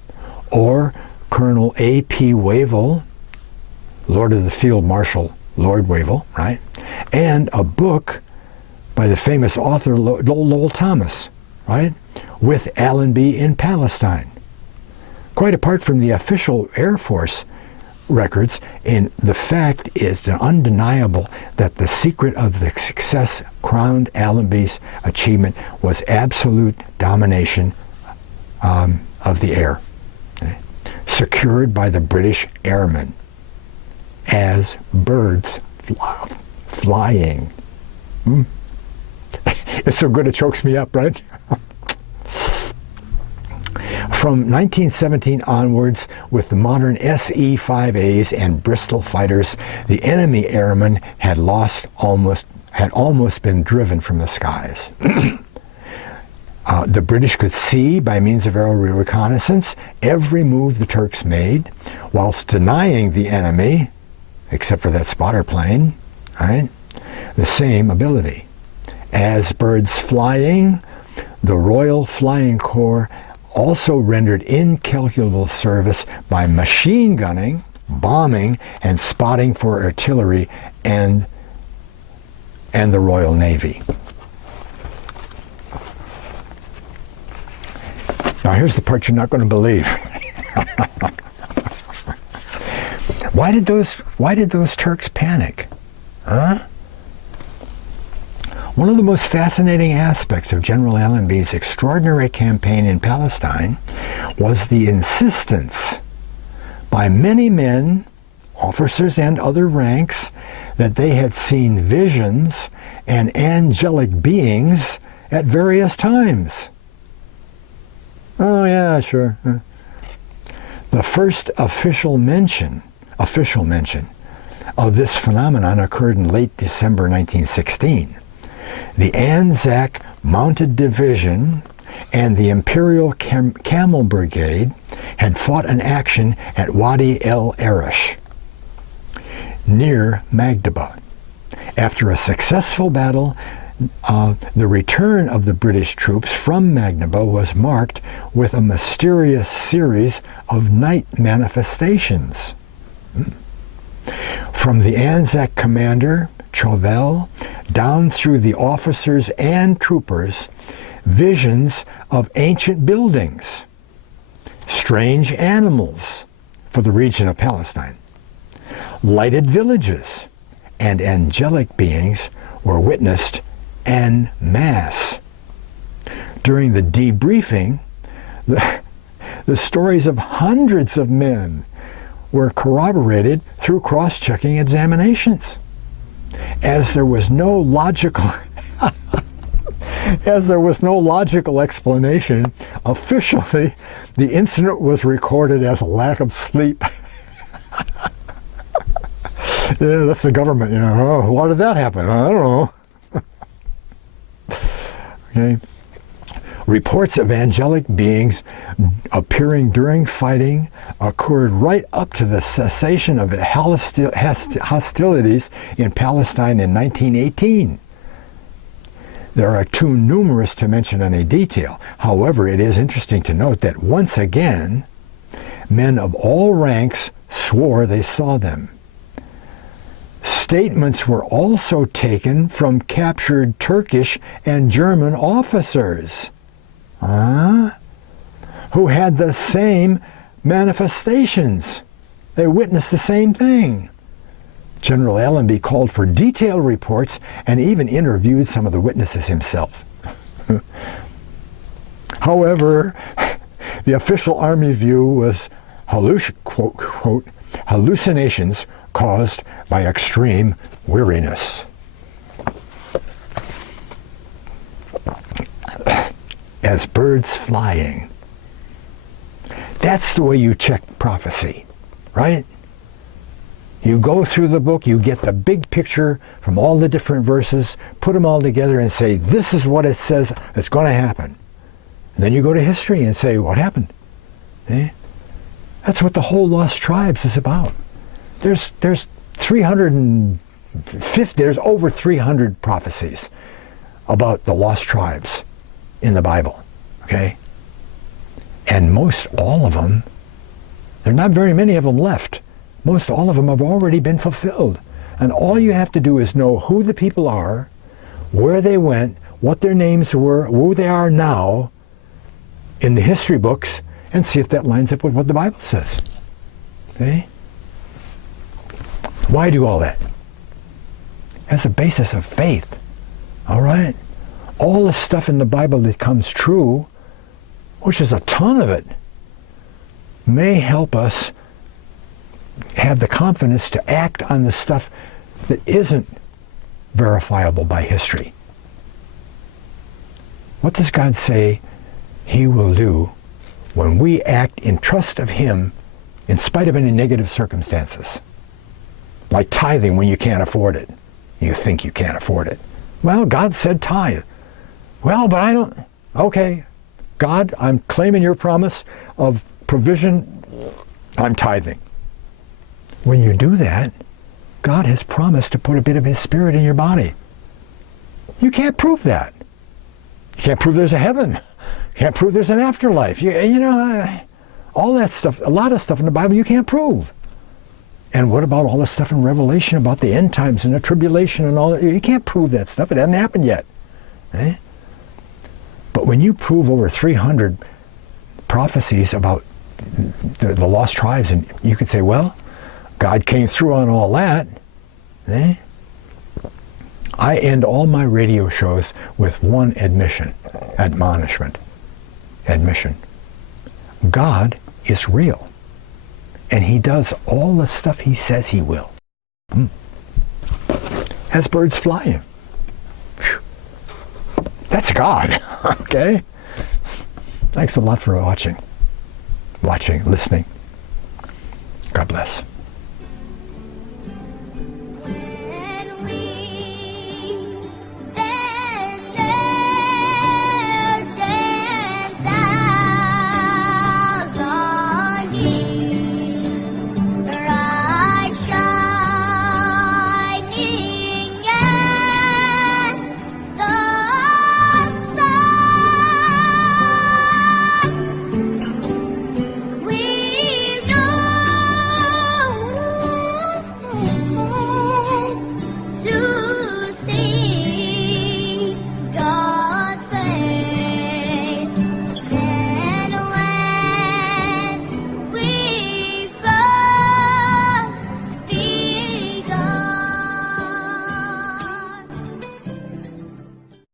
or Colonel A.P. Wavell, Lord of the Field Marshal Lord Wavell, right? And a book by the famous author Lowell Thomas, right? With Allenby in Palestine. Quite apart from the official Air Force records, and the fact is undeniable that the secret of the success crowned Allenby's achievement was absolute domination of the air, okay? Secured by the British airmen as birds flying. It's so good it chokes me up, right? From 1917 onwards, with the modern SE-5As and Bristol fighters, the enemy airmen had almost been driven from the skies. The British could see, by means of aerial reconnaissance, every move the Turks made, whilst denying the enemy, except for that spotter plane, right, the same ability. As birds flying, the Royal Flying Corps also rendered incalculable service by machine gunning, bombing, and spotting for artillery and the Royal Navy. Now here's the part you're not going to believe. Why did those Turks panic? Huh? One of the most fascinating aspects of General Allenby's extraordinary campaign in Palestine was the insistence by many men, officers and other ranks, that they had seen visions and angelic beings at various times. Oh yeah, sure. The first official mention of this phenomenon occurred in late December 1916. The Anzac Mounted Division and the Imperial Camel Brigade had fought an action at Wadi El Arish, near Magdaba. After a successful battle, the return of the British troops from Magdaba was marked with a mysterious series of night manifestations. From the Anzac commander, Chauvel, down through the officers and troopers, visions of ancient buildings, strange animals for the region of Palestine, lighted villages, and angelic beings were witnessed en masse. During the debriefing, the stories of hundreds of men were corroborated through cross-checking examinations. As there was no logical explanation, officially the incident was recorded as a lack of sleep. Yeah, that's the government, Oh, why did that happen? I don't know. Okay. Reports of angelic beings appearing during fighting occurred right up to the cessation of hostilities in Palestine in 1918. There are too numerous to mention any detail. However, it is interesting to note that once again, men of all ranks swore they saw them. Statements were also taken from captured Turkish and German officers who had the same manifestations. They witnessed the same thing. General Allenby called for detailed reports and even interviewed some of the witnesses himself. However, the official army view was quote, quote, hallucinations caused by extreme weariness. As birds flying. That's the way you check prophecy, right? You go through the book, you get the big picture from all the different verses, put them all together and say, this is what it says it's going to happen. And then you go to history and say, what happened? That's what the whole Lost Tribes is about. There's over 300 prophecies about the Lost Tribes in the Bible, okay? And most all of them, there are not very many of them left. Most all of them have already been fulfilled. And all you have to do is know who the people are, where they went, what their names were, who they are now in the history books, and see if that lines up with what the Bible says. Okay? Why do all that? As a basis of faith. All right? All the stuff in the Bible that comes true, which is a ton of it, may help us have the confidence to act on the stuff that isn't verifiable by history. What does God say He will do when we act in trust of Him in spite of any negative circumstances? Like tithing when you can't afford it. You think you can't afford it. Well, God said tithe. Well, but I don't. Okay, God, I'm claiming your promise of provision. I'm tithing. When you do that, God has promised to put a bit of His Spirit in your body. You can't prove that. You can't prove there's a heaven. You can't prove there's an afterlife. All that stuff, a lot of stuff in the Bible you can't prove. And what about all the stuff in Revelation about the end times and the tribulation and all that? You can't prove that stuff. It hasn't happened yet. But when you prove over 300 prophecies about the lost tribes, and you could say, well, God came through on all that. I end all my radio shows with one admonishment. Admission. God is real. And he does all the stuff he says he will. Has birds flying. Whew. That's God. Okay? Thanks a lot for watching, listening.